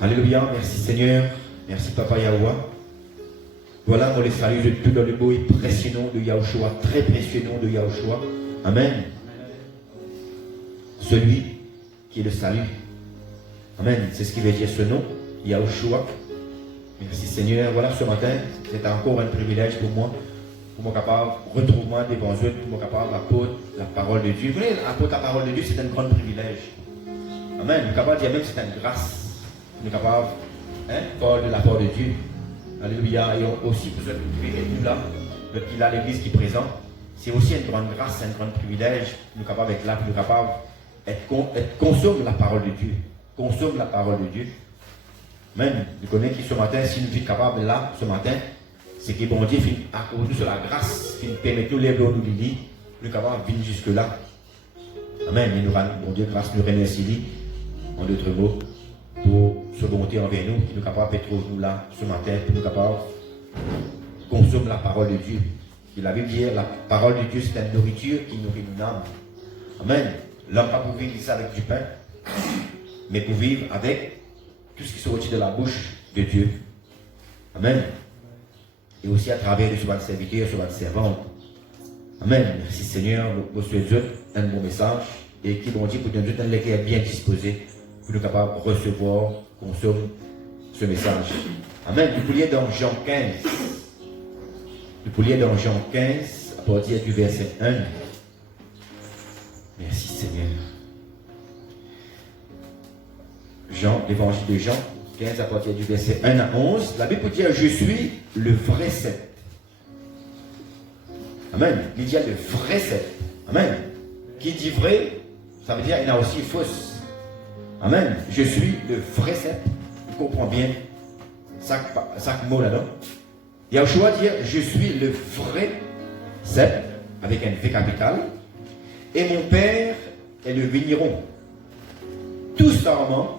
Alléluia, merci Seigneur, merci Papa Yahweh. Voilà, on les salue de tout dans le beau et précieux nom de Yahushua, très précieux nom de Yahushua. Amen. Celui qui est le salut. Amen, c'est ce qui veut dire ce nom, Yahushua. Merci Seigneur. Voilà, ce matin, c'est encore un privilège pour moi capable de retrouver devant eux, pour moi capable d'apporter la parole de Dieu. Vous voyez, apporter la parole de Dieu, c'est un grand privilège. Amen. Nous sommes capables de dire même que c'est une grâce. Nous sommes capables de parler de la parole de Dieu. Alléluia. Et aussi pour ceux qui pouvez être là, qu'il a l'église qui est présente, c'est aussi une grande grâce, un grand privilège. Nous sommes capables d'être là, nous sommes capables d'être consomme la parole de Dieu. Consomme la parole de Dieu. Amen. Nous connaissons qui ce matin, si nous sommes capables là, ce matin, c'est que bon Dieu, à cause de la grâce, qui nous permet de nous lever, nous lire, nous sommes capables de venir jusque-là. Amen. Et nous rendons, bon Dieu, grâce, nous remercions, en d'autres mots, pour sa bonté envers nous, qui nous capable de trouver nous là ce matin, pour nous capables de consommer la parole de Dieu. Et la Bible dit, la parole de Dieu, c'est une nourriture qui nourrit nos âmes. Amen. L'homme pas pour vivre ça avec du pain, mais pour vivre avec tout ce qui se retire de la bouche de Dieu. Amen. Et aussi à travers de ce serviteur, ce servante. Amen. Merci Seigneur. Nous souhaitons un bon message et qui bon Dieu pour nous donner un cœur bien disposé pour nous capables de recevoir, consommer ce message. Amen. Nous poulions dans Jean 15. Nous poulions dans Jean 15 à partir du verset 1. Merci Seigneur. Jean, l'évangile de Jean 15 à partir du verset 1 à 11. La Bible peut dire je suis le vrai cep. Amen. Il dit le vrai cep. Amen. Qui dit vrai, ça veut dire il y a aussi fausse. Amen. Je suis le vrai cep. Tu comprends bien chaque mot là-dedans. Yahushua dit je suis le vrai cep avec un V capital. Et mon Père est le vigneron. Tout sarment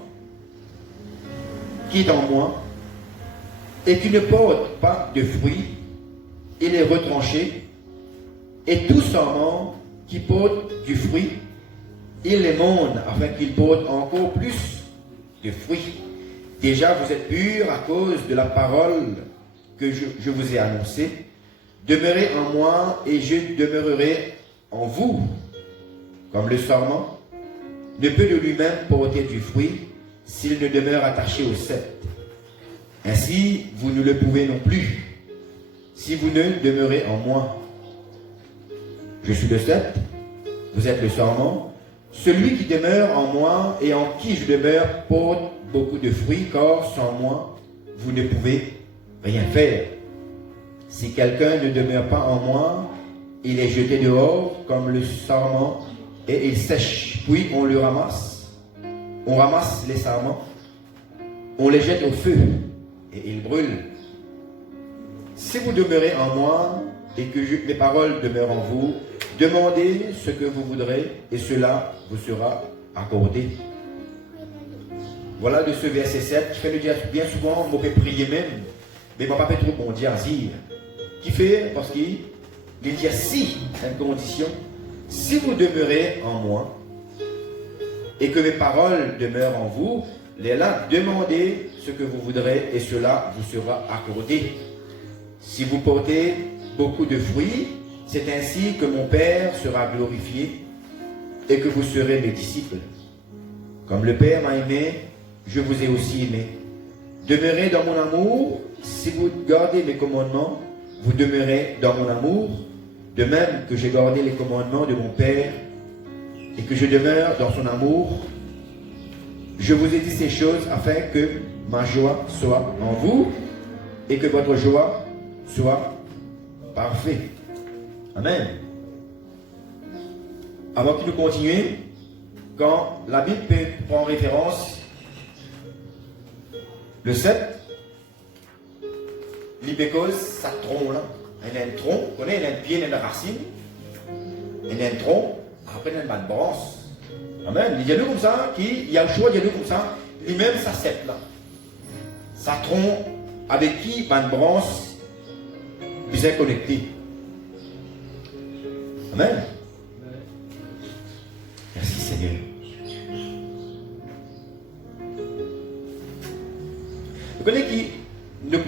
qui est en moi et qui ne porte pas de fruits, il est retranché. Et tout sarment qui porte du fruit, il les monde afin qu'il porte encore plus de fruits. Déjà, vous êtes purs à cause de la parole que je vous ai annoncée. Demeurez en moi et je demeurerai en vous. Comme le sarment ne peut de lui-même porter du fruit s'il ne demeure attaché au cep. Ainsi, vous ne le pouvez non plus, si vous ne demeurez en moi. Je suis le cep, vous êtes le sarment. Celui qui demeure en moi et en qui je demeure porte beaucoup de fruits, car sans moi, vous ne pouvez rien faire. Si quelqu'un ne demeure pas en moi, il est jeté dehors comme le sarment et il sèche. Puis on le ramasse. On ramasse les sarments, on les jette au feu et ils brûlent. Si vous demeurez en moi et que mes paroles demeurent en vous, demandez ce que vous voudrez et cela vous sera accordé. Voilà de ce verset 7 qui fait nous dire bien souvent, on peut prier même, mais on ne peut pas trop bon dire, qui fait parce qu'il dit si, c'est une condition, si vous demeurez en moi et que mes paroles demeurent en vous, les là, demandez ce que vous voudrez et cela vous sera accordé. Si vous portez beaucoup de fruits, c'est ainsi que mon Père sera glorifié et que vous serez mes disciples. Comme le Père m'a aimé, je vous ai aussi aimé. Demeurez dans mon amour. Si vous gardez mes commandements, vous demeurez dans mon amour, de même que j'ai gardé les commandements de mon Père et que je demeure dans son amour. Je vous ai dit ces choses afin que ma joie soit en vous et que votre joie soit parfaite. Amen. Avant que nous continuions, quand la Bible prend en référence le cep, l'hypécose, ça tronc là. Il y a un tronc, vous connaissez, il y a un pied, il y a une racine, il y a un tronc, après il y a une branche. Amen. Il y a deux comme ça, il y a le choix, il y a deux comme ça, lui-même ça cep là. Ça tronc avec qui une branche bien connectée. Amen. Merci Seigneur. Vous connaissez qui,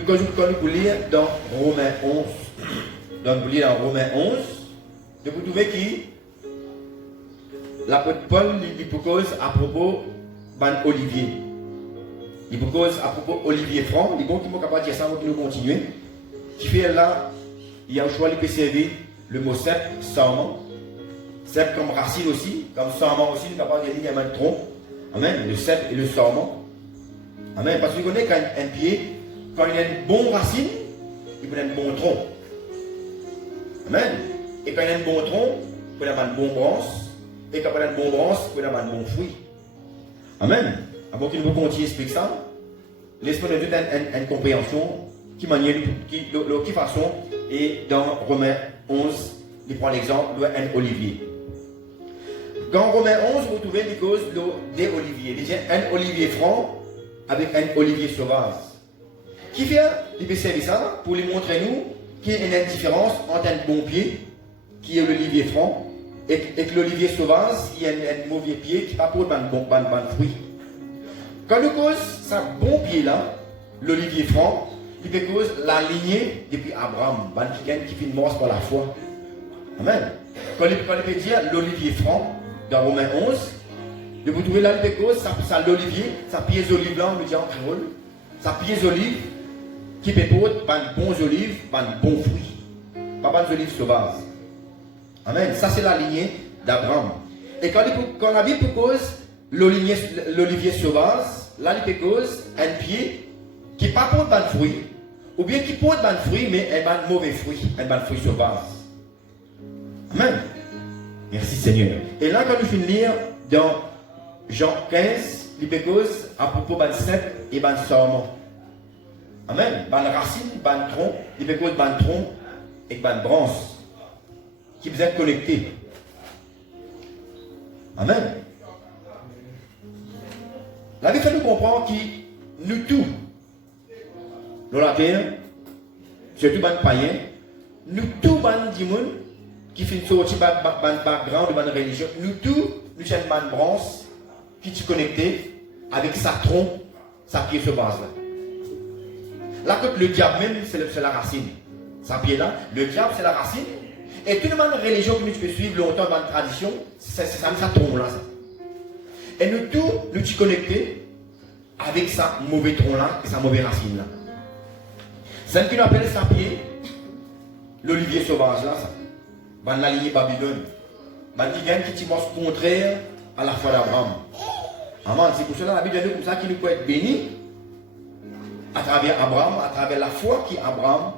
quand vous lire dans Romains 11, donc vous lire dans Romains 11, vous trouvez qui l'apôtre Paul il propose à propos de Olivier. Il propose à propos Olivier Franc, il est bon qui est capable de dire ça, nous continuer. Qui fait là, il y a un choix, il peut servir le mot cep, sarment. Cep comme racine aussi, comme sarment aussi, nous sommes capables de dire qu'il y a un tronc. Amen, le cep et le sarment. Amen, parce que vous connaissez qu'un pied, quand il a une bonne racine, il peut avoir un bon tronc. Amen. Et quand il a un bon tronc, il peut avoir une bonne branche. Et quand il a une bonne branche, il peut avoir un bon fruit. Amen. Avant qu'il nous continue explique ça, l'Esprit de Dieu a une compréhension qui manière, qui façon, et dans Romains 11, il prend l'exemple d'un olivier. Dans Romains 11, vous trouvez des causes des oliviers. Il y a un olivier franc avec un olivier sauvage. Qui fait, il peut servir ça pour lui montrer nous qu'il y a une différence entre un bon pied, qui est l'olivier franc, et que l'olivier sauvage, qui est un mauvais pied, qui n'a pas de bon fruit. Quand nous cause ce bon pied là, l'olivier franc, il peut cause la lignée depuis Abraham, qui fait une mort par la foi. Amen. Quand il peut dire l'olivier franc, dans Romains 11, de vous trouver là, il peut cause ça l'olivier, ça pieds olive là, on le dit en créole, ça pieds olive, qui peut porter de bons olives, de bons fruits, pas de olives sauvages. Amen. Ça c'est la lignée d'Abraham. Et quand la Bible cause l'olivier sauvage, là il peut cause un pied qui ne porte pas de fruits, ou bien qui porte de fruits, mais un mauvais fruit, un fruit sauvage. Amen. Merci Seigneur. Et là, quand nous finissons de lire dans Jean 15, il peut cause à propos de cep et de sarment. Amen. Ban racine, ban tronc, il peut cause ban tronc et ban branche qui vous êtes connectés. Amen. La Bible fait nous comprendre que nous tous, dans la terre, surtout les païens, nous tous les gens qui font sortir de background de la religion, nous tous, nous sommes une branche qui sont connectés avec sa tronc, sa pied sur base là. Là, le diable même, c'est la racine. Sa pied là, le diable c'est la racine. Et toute la religion que nous pouvons suivre longtemps dans la tradition, c'est ça tronc là. Et nous tous, nous sommes connectés avec sa mauvais tronc là et sa mauvaise racine là. Celle qui nous appelle sa pied, l'olivier sauvage là, dans la lignée Babylone. Qui pense contraire à la foi d'Abraham. Amen. C'est pour cela la Bible dit comme ça qu'il nous peut être béni à travers Abraham, à travers la foi qui Abraham,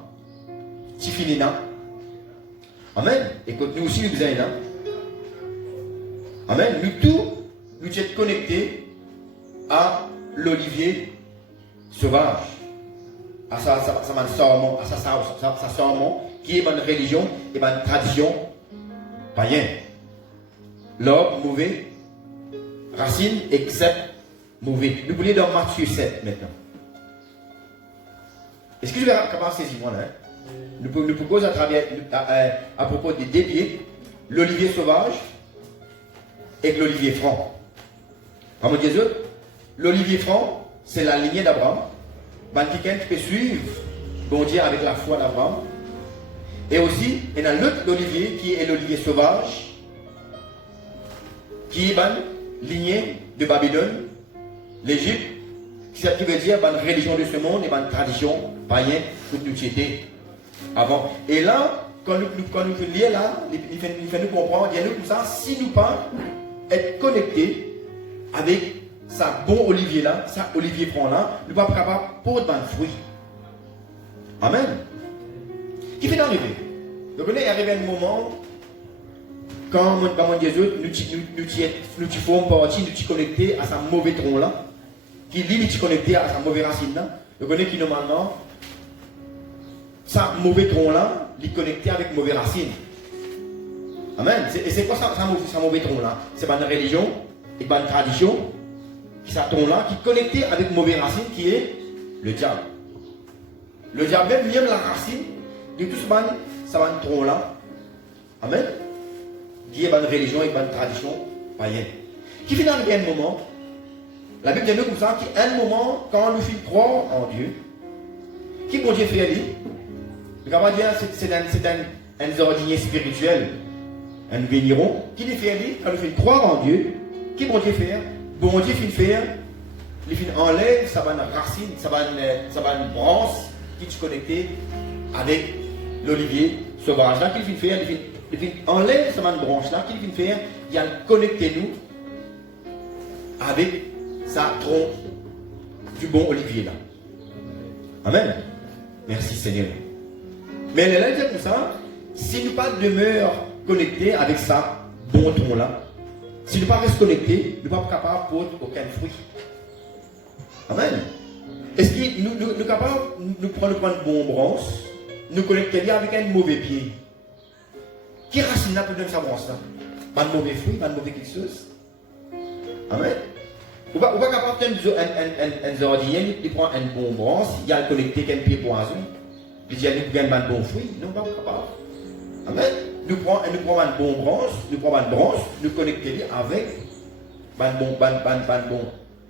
qui finit là. Amen. Et que nous aussi nous faisons là. Amen. Nous tous, nous sommes connectés à l'olivier sauvage, à sa sarment, à sa sarment, qui est une religion et une tradition païenne. L'homme mauvais, racine, except mauvais. Nous voulons dans Matthieu 7 maintenant. Est-ce que je vais capable de saisir moi là? Nous proposons à propos des deux pieds, l'olivier sauvage et l'olivier franc. Comment dire ça? L'olivier franc, c'est la lignée d'Abraham. Quelqu'un qui peut suivre bon Dieu avec la foi d'Abraham. Et aussi, il y a l'autre olivier qui est l'olivier sauvage, qui est une lignée de Babylone, l'Égypte, qui veut dire une religion de ce monde et une tradition païenne que nous étions avant. Et là, quand nous lisons là, il fait nous comprendre, il y a nous comme ça, si nous pas être connectés avec sa bon olivier là, sa olivier franc là, nous ne sommes pas capables de porter de fruits. Amen. Qui fait d'arriver? Donc on est arrivé à un moment quand Jésus nous formons partie, nous sommes connectés à sa mauvais tronc là, qui lui nous connecté à sa mauvaise racine là. Donc on est qui normalement sa mauvais tronc là, il est connecté avec mauvaise racine. Amen. Et c'est quoi sa mauvais tronc là? C'est pas une religion et pas une tradition. Qui ça tronc là, qui est connecté avec mauvaise racine, qui est le diable. Le diable même aime la racine de tout ça va un tronc là. Amen. Qui est une religion et une tradition païenne. Qui fait dans un moment, La Bible dit nous comme ça qu'à un moment, quand nous finissons croire en Dieu, qui bon Dieu fait lui? Le capable dire c'est un ordinaire spirituel, un vigneron, qui lui fait lui, quand nous finissons croire en Dieu, qui bon Dieu fait? Bon Dieu finit faire, il finit enlève sa bonne racine, sa bonne branche qui est connectée avec l'olivier sauvage. Là, qu'il finit faire, il finit enlève sa bonne branche là, qu'il finit faire, il a connecté nous avec sa tronc du bon olivier là. Amen. Merci Seigneur. Mais elle est là, dit comme ça, si nous pas demeure connectés avec ça bon tronc là, si nous ne pas rester connectés, nous ne sommes pas capables de porter aucun fruit. Amen. Est-ce que nous sommes capables de prendre une bonne branche, nous connecter avec un mauvais pied? Qui racine là pour donner sa branche là? Pas de mauvais fruit, pas de mauvais quelque chose. Amen. Vous ne pouvez pas capable de un ordinaire, il prend une bonne branche, il a connecté avec un pied poison, il dit qu'il gagne un bon fruit. Non, pas capable. Amen. Nous prenons une bonne branche, nous connectons avec un bon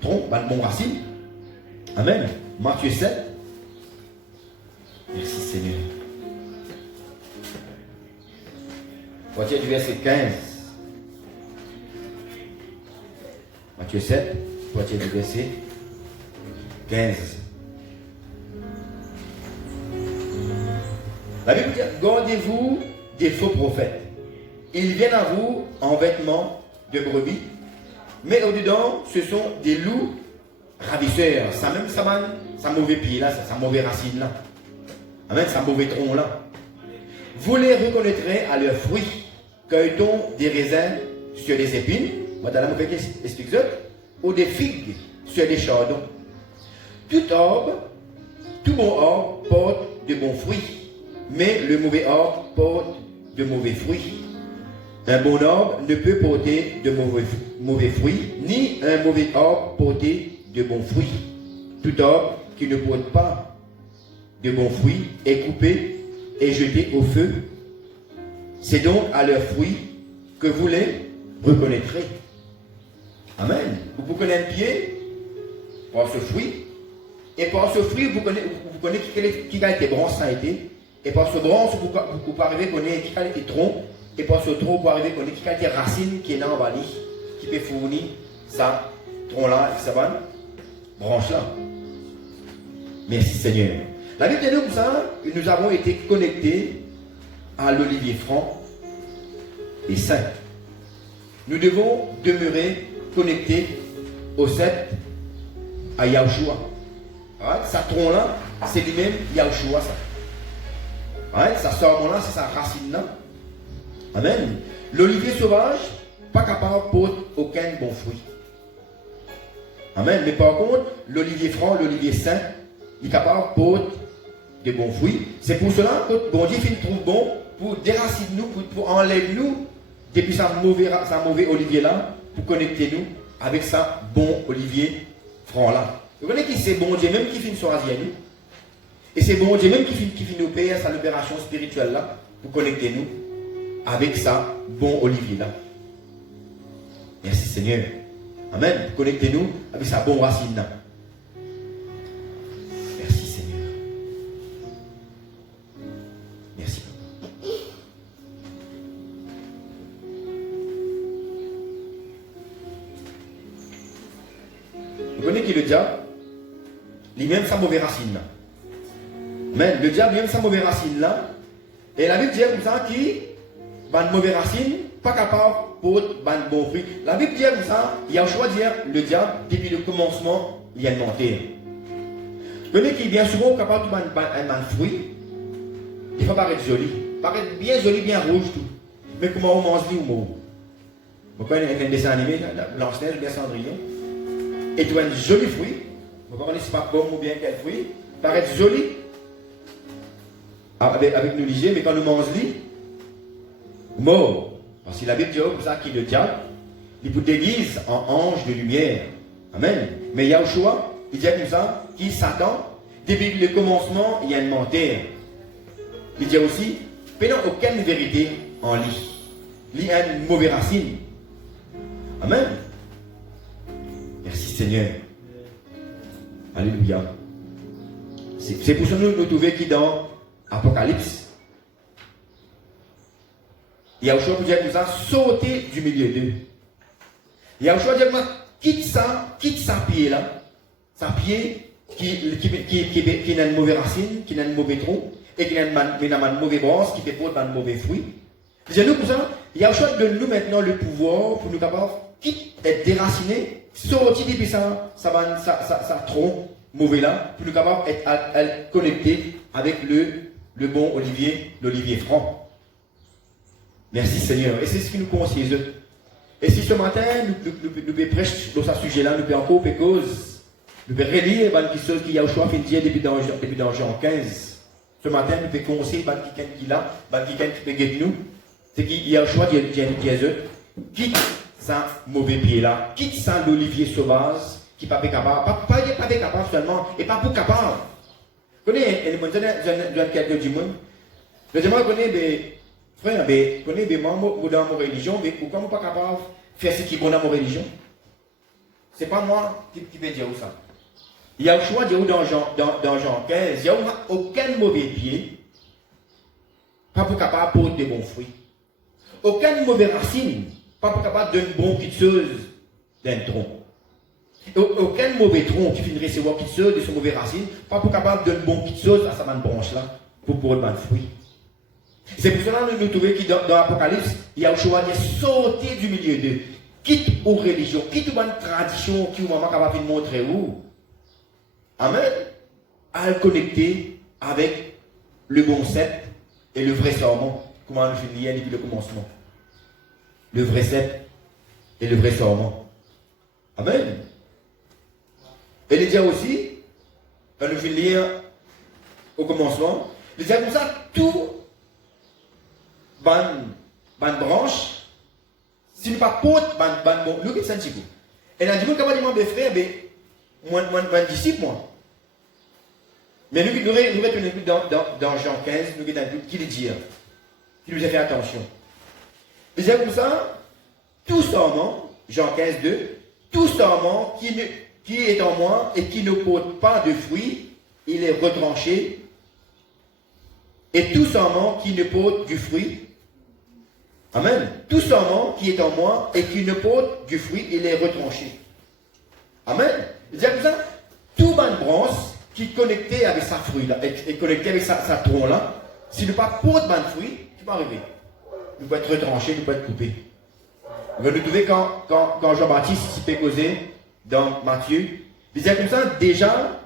tronc, une bonne racine. Amen. Matthieu 7. Merci Seigneur. Voici du verset 15. Matthieu 7, voici du verset 15. La Bible dit, gardez-vous des faux prophètes. Ils viennent à vous en vêtements de brebis, mais au-dedans, ce sont des loups ravisseurs. Ça même, ça mauvais pied là, ça mauvais racine là. Amen, ça mauvais tronc là. Vous les reconnaîtrez à leurs fruits. Cueille-t-on des raisins sur des épines, madame explique ça, ou des figues sur des chardons. Tout bon arbre porte de bons fruits, mais le mauvais arbre porte de mauvais fruits. Un bon arbre ne peut porter de mauvais fruits, ni un mauvais arbre porter de bons fruits. Tout arbre qui ne porte pas de bons fruits est coupé et jeté au feu. C'est donc à leurs fruits que vous les reconnaîtrez. Amen. Vous connaissez un pied par ce fruit, et par ce fruit, vous connaissez qui a été branche ça a été. Et par ce branche, vous pouvez arriver à connaître qui a été tronc. Et par ce tronc, vous pouvez arriver à connaître qui a été racine qui est dans la valise, qui peut fournir ça, tronc-là, et sa branche-là. Merci Seigneur. La Bible dit comme ça, nous avons été connectés à l'olivier franc et saint. Nous devons demeurer connectés au sept, à Yahushua. Ça tronc-là, c'est lui-même Yahushua, ça. Ça sort là, c'est sa racine là. Amen. L'olivier sauvage, pas capable de porter aucun bon fruit. Amen. Mais par contre, l'olivier franc, l'olivier saint, il est capable de porter de bons fruits. C'est pour cela que bon Dieu trouve bon pour déraciner nous, pour enlever nous depuis sa mauvais olivier là, pour connecter nous avec sa bon olivier franc là. Vous voyez qui c'est bon Dieu même qui finit sur Asie nous. Et c'est bon Dieu même qui finit nous payer sa libération spirituelle là, pour connecter nous avec sa bon olivier là. Merci Seigneur. Amen. Connectez-nous avec sa bonne racine là. Merci Seigneur. Merci. Vous connaissez qui est le diable? Lui-même sa mauvaise racine là. Mais le diable lui-même sa mauvaise racine là. Et la Bible dit comme ça qui une mauvaise racine, pas capable pour un bon fruit. La Bible dit comme ça, il y a choix de dire le diable, depuis le commencement, il a monté. Vous connaissez qui bien souvent capable de un fruit, il faut paraître joli. Paraître bien joli, bien rouge tout. Mais comment on mange lui ou mot? Vous connaissez un dessin animé, Blanche-Neige, bien Cendrillon. Et tu as un joli fruit. Vous connaissez pas pomme ou bien quel fruit. Paraître joli. Avec nous léger, mais quand nous mangeons lui, mort. Parce que la Bible dit comme ça qu'il est le diable, il vous déguise en ange de lumière. Amen. Mais Yahushua, il dit comme ça, qui Satan, depuis le commencement, il y a une menteur. Il dit aussi, il n'y a aucune vérité en lui. Il y a une mauvaise racine. Amen. Merci Seigneur. Alléluia. C'est pour ça que nous trouvons qui dans Apocalypse. Yahushua peut dire que nous a sauté du milieu d'eux. Yahushua dit que quitte ça pied là, sa pied qui n'a une mauvaise racine, qui n'a une mauvaise tronc, et qui n'a une mauvaise branche, qui peut porter un mauvais fruit. C'est-à-dire pour ça, Yahushua donne nous maintenant le pouvoir pour nous capables, quitte être déraciné, sortir depuis ça tronc mauvais là, pour nous capables être connectés avec le bon olivier, l'olivier franc. Merci Seigneur. Et c'est ce qui nous conseille. Et si ce matin, nous pouvons prêcher dans ce sujet-là, nous pouvons encore cause, nous pouvons relire les choses qu'il y a au choix fait dire depuis dans Jean 15. Ce matin, nous pouvons conseiller quelqu'un qui est là, quelqu'un qui peut guider nous. C'est qu'il y a au choix de dire quitte ça mauvais pied-là, quitte ça l'olivier sauvage, qui n'est pas capable, pas capable seulement, et pas pour capable. Vous connaissez, les gens quelqu'un du monde. Le démon connaît frère, mais connais des membres dans ma religion, mais pourquoi je ne suis pas capable de faire ce qui est bon dans ma religion? Ce n'est pas moi qui peux dire ça. Il y a le choix de dire dans Jean 15, il n'y a aucun mauvais pied, pas pour capable de porter des bons fruits. Aucune mauvaise racine, pas pour capable de donner une bonne quitteuse d'un tronc. Aucun mauvais tronc qui finit de recevoir quitteuse de son mauvais racine, pas pour capable de donner une bonne quitteuse à sa branche là, pour porter des fruits. C'est pour cela que nous trouvons que dans l'Apocalypse, il y a le choix de sortir du milieu d'eux. Quitte aux religions, quitte aux traditions qui sont capables de montrer où. Amen. À le connecter avec le bon cep et le vrai serment. Comment nous finissons depuis le commencement. Le vrai cep et le vrai serment. Amen. Et il dit aussi, quand nous finissons au commencement, il dit comme ça, tout ban branche, si nous pas porte ban bon, nous qui sommes chicos. Et là, du coup, comment dire mes frères, moi disciple moi. Mais nous retournons dans Jean 15, nous avons un qui le dit, qui nous a fait attention. Il dit comme ça, tout serment, Jean 15, 2, tout serment qui est en moi et qui ne porte pas de fruits, il est retranché. Et tout serment qui ne porte du fruit, amen. Tout serment qui est en moi et qui ne porte du fruit, il est retranché. Amen. Il dit comme ça, tout bonne branche qui est connecté avec sa fruit là, est connecté avec sa tronc là, s'il ne pas porte bon fruit, tu peux arriver. Il peut être retranché, il peut être coupé. Vous nous trouvez quand Jean-Baptiste s'y peut causer dans Matthieu, il disait comme ça, déjà,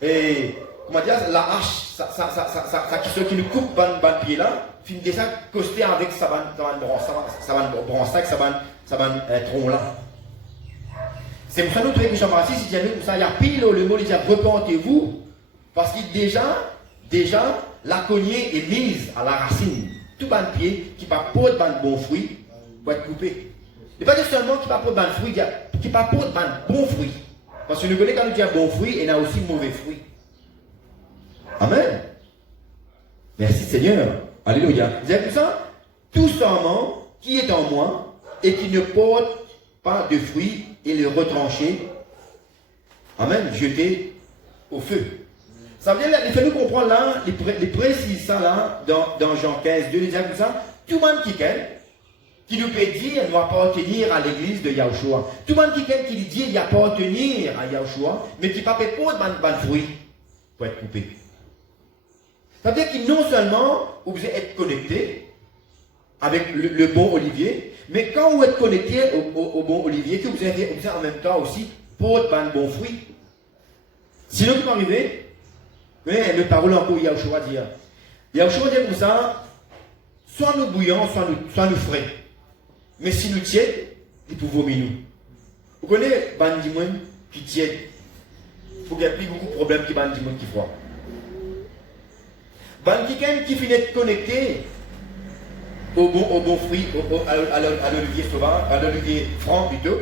et comment dire, la hache, ceux qui nous coupe le pied là, finit déjà costé avec sa branche, sa tronc là. C'est pour ça que nous trouvons que Jean-Baptiste, il dit comme ça, il y a pile le mot, il dit repentez-vous, parce que déjà, la cognée est mise à la racine. Tout bon pied qui ne porte pas de bons fruits, va être coupé. Et pas seulement qui ne porte pas de fruits, qui ne porte pas de bons fruits. Parce que nous connaissons quand nous disons bon fruit, il y a aussi mauvais fruits. Amen. Merci Seigneur. Alléluia. Vous avez vu ça? Tout serment qui est en moi et qui ne porte pas de fruits, il est retranché. Amen. Jeté au feu. Ça veut dire, il faut nous comprendre là, les précise ça là, dans Jean 15, 2, il dit comme ça, tout le monde qui nous peut dire, nous appartenir à l'église de Yahushua. Tout le monde qui dit, il appartenir à Yahushua, mais qui ne peut pas porter de fruits, pour être coupé. Ça veut dire que non seulement vous devez être connecté avec le bon olivier, mais quand vous êtes connecté au bon olivier, que vous avez en même temps aussi porter de bons fruits. Sinon, vous arrivez, mais le parole encore Yahushua dit. Yahushua dit comme ça, soit nous bouillons, soit nous frais. Mais si nous tièdes, il peut vomir nous. Vous connaissez Bandimon qui tiède. Il faut qu'il y ait plus beaucoup de problèmes que Bandimon qui froid. Bandimon qui finit de connecter au bon fruit, à l'olivier sauvage, à l'olivier franc plutôt.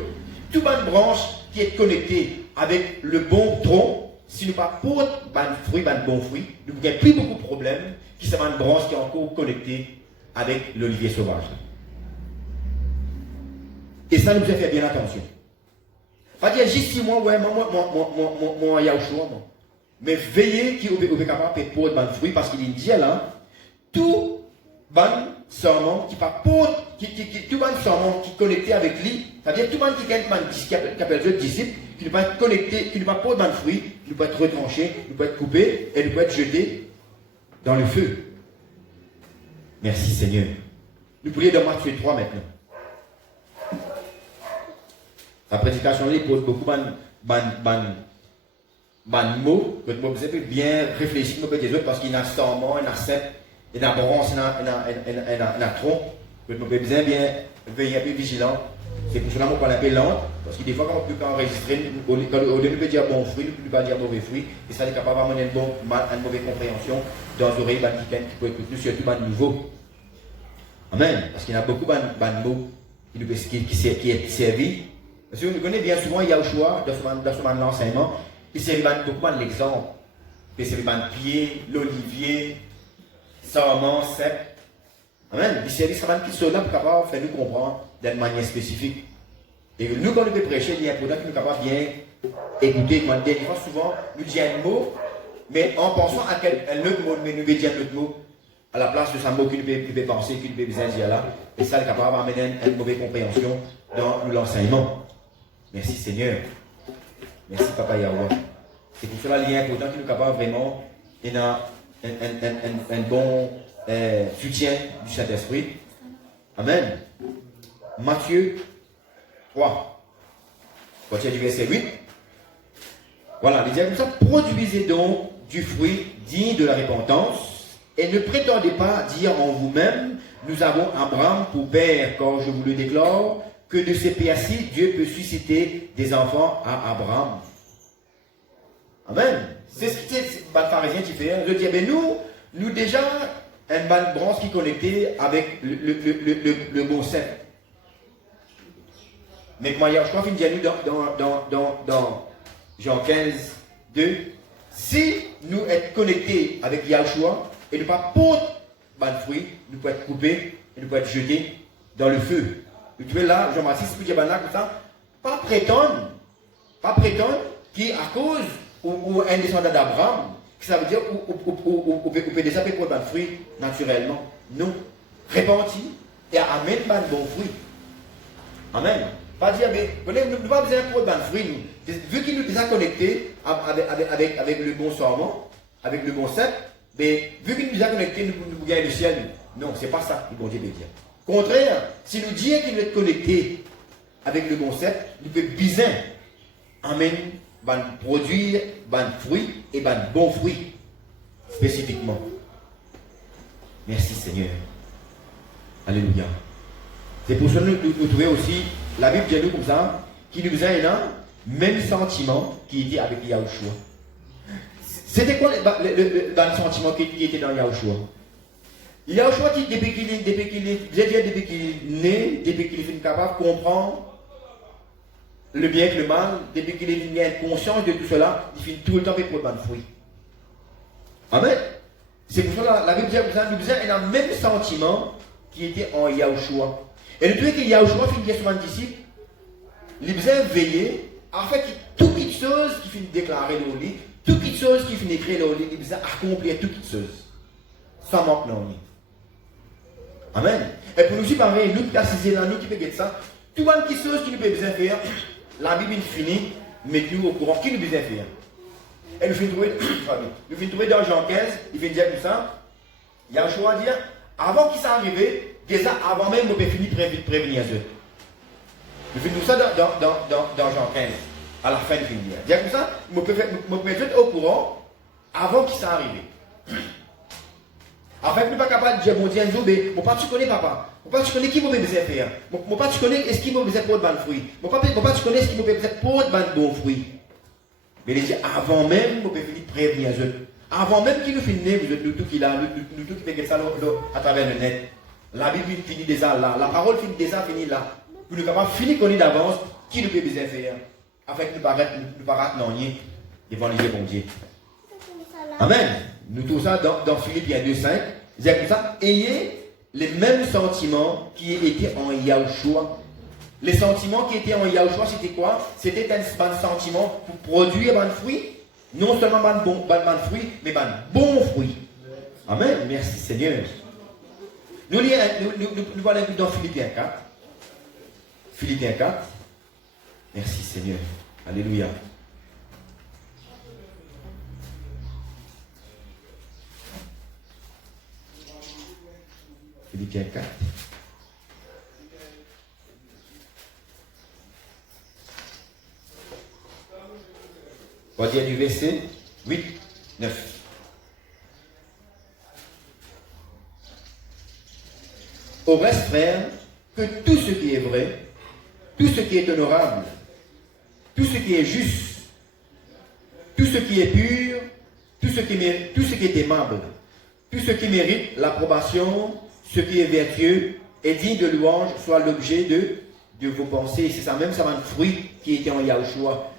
Toute bonne branche qui est connectée avec le bon tronc. Si nous ne portons pas de bons fruits, nous n'avons plus beaucoup de problèmes qui sont une branche qui est encore connectée avec l'olivier sauvage. Et ça nous a fait bien attention. Pas dire juste 6 mois, ouais, moi, Yahushua, mais veillez qui est capable de porter ban fruit parce qu'il dit là, tout ban serment qui pas tout ban serment qui est connecté avec lui, c'est-à-dire tout ban qui appelle Dieu disciple, qui ne peut pas être connecté, qui ne peut pas porter ban fruit, qui ne peut pas être retranché, qui ne peut pas être coupé et ne peut être jeté dans le feu. Merci Seigneur. Nous pourrions dans Matthieu 3 maintenant. La prédication là, il pose beaucoup de mots que vous avez bien réfléchi parce qu'il y a un serment, il y a un cep, il y a un bronze, il y a un tronc. Que vous avez bien veiller un peu vigilant. C'est pour cela qu'on l'appelle lente. Parce que des fois, quand on peut enregistrer, au lieu de dire bon fruit, nous ne pouvons pas dire mauvais fruit. Et ça est capable d'avoir une mauvaise compréhension dans les oreilles qui peut écouter, surtout dans le nouveau. Amen. Parce qu'il y a beaucoup de mots qui est servi. Parce que nous connaissons bien souvent Yahushua dans son enseignement. Il servi beaucoup de l'exemple. Il servi de pied, l'olivier, sarment, cep. Amen. Il servi ça qui sont là pour capable faire nous comprendre d'une manière spécifique. Et nous, quand nous pouvons prêcher, il est important que nous soyons capables de bien écouter. Des fois, souvent, nous disons un mot, mais en pensant à un autre mot, mais nous devons dire un autre mot à la place de ce mot qu'il peut penser, qu'il peut dire là. Et ça, est capable d'amener une mauvaise compréhension dans l'enseignement. Merci Seigneur. Merci Papa Yahweh. C'est pour cela qu'il est important que nous soyons capables vraiment un bon soutien du Saint-Esprit. Amen. Matthieu 3, partir du verset 8. Voilà, il dit comme ça, produisez donc du fruit digne de la repentance et ne prétendez pas dire en vous-même, nous avons Abraham pour père, car je vous le déclare, que de ces pères-ci, Dieu peut susciter des enfants à Abraham. Amen. C'est ce que les pharisiens qui fait. Je dis, ben nous déjà, une bonne branche qui est connectée avec le bon cep. Mais comment je crois qu'il dit à nous dans Jean 15, 2, si nous sommes connectés avec Yahushua et ne pas porter de fruits, nous pouvons être coupés et nous pouvons être jetés dans le feu. Vous trouvez là, Jean-Baptiste, puis là comme ça, pas prétendre qu'à cause ou un descendant d'Abraham, ça veut dire ou peut déjà pour de fruits naturellement. Non. Répandir et amener de bons fruits. Amen. Pas dire, mais nous n'avons pas besoin de prendre fruits, nous. Vu qu'il nous déjà connectés avec le bon serment, avec le bon cep, mais vu qu'il nous déjà connectés, nous gagnons le ciel. Non, ce n'est pas ça que bon Dieu veut dire. Contraire, si nous disons qu'il nous est connectés avec le bon cep, nous pouvons bien amener, produire, fruits et bons fruits, spécifiquement. Merci Seigneur. Alléluia. C'est pour ça que nous trouvons aussi, la Bible dit nous comme ça, qui nous a un même sentiment qui était avec Yahushua. C'était quoi le sentiment qui était dans Yahushua? Yahushua, depuis qu'il est né, depuis qu'il est capable de comprendre le bien et le mal, depuis qu'il est conscient de tout cela, il finit tout le temps pour prendre fruit. Amen. C'est pour ça que la Bible dit que nous avons le même sentiment qui était en Yahushua. Et le truc que Yahushua finit sur un disciple, il besoin veiller, en fait, toute chose qui finit déclarer dans le lit, toute chose qui finit écrire dans le lit, il besoin accomplir toute chose. Sans manque dans le lit. Amen. Et pour nous aussi, pareil, nous qui assisons là, nous qui faisons ça, tout le monde qui chose qui nous peut besoin faire, la Bible finit, mettez-nous au courant qui nous besoin faire. Et nous finissons trouver dans Jean 15, il finit dire comme ça, Yahushua dire, avant qu'il soit arrivé, déjà avant même, nous pouvons finir prévenir eux. Nous finissons ça dans Jean 15, à la fin du film. Dire comme ça, nous pouvons mettre au courant avant qu'il soit arrivé. En fait, nous ne sommes pas capables de dire, bon Dieu, mon pas tu connais papa. Mon pas tu connais qui m'a besoin faire. Mon pas tu connais est-ce qu'il m'a besoin pour de bons fruits. Mon pas tu connais est-ce qu'il m'a besoin pour de bons fruits. Mais il dit, avant même, nous pouvons finir prévenir eux. Avant même qu'il nous finisse, nous tout qui là, nous tout qui fait ça à travers le net. La Bible finit déjà là. La parole finit déjà là. Pour nous capables de finir connaître d'avance qui nous peut besoin faire. Afin que nous ne pas rater devant les bon Dieu. Amen. Nous trouvons ça dans Philippiens 2,5. C'est comme ça, ayez les mêmes sentiments qui étaient en Yahushua. Les sentiments qui étaient en Yahushua, c'était quoi? C'était un sentiment pour produire un fruit. Non seulement un bon fruit, mais un bon fruit. Amen. Merci Seigneur. Nous allons dans Philippiens 4. Philippiens 4. Merci Seigneur. Alléluia. Philippiens 4. On va dire du verset 8, 9. Au reste, frère, que tout ce qui est vrai, tout ce qui est honorable, tout ce qui est juste, tout ce qui est pur, tout ce qui est aimable, tout ce qui mérite l'approbation, ce qui est vertueux et digne de louange soit l'objet de vos pensées. C'est ça même, ça va un fruit qui était en Yahushua.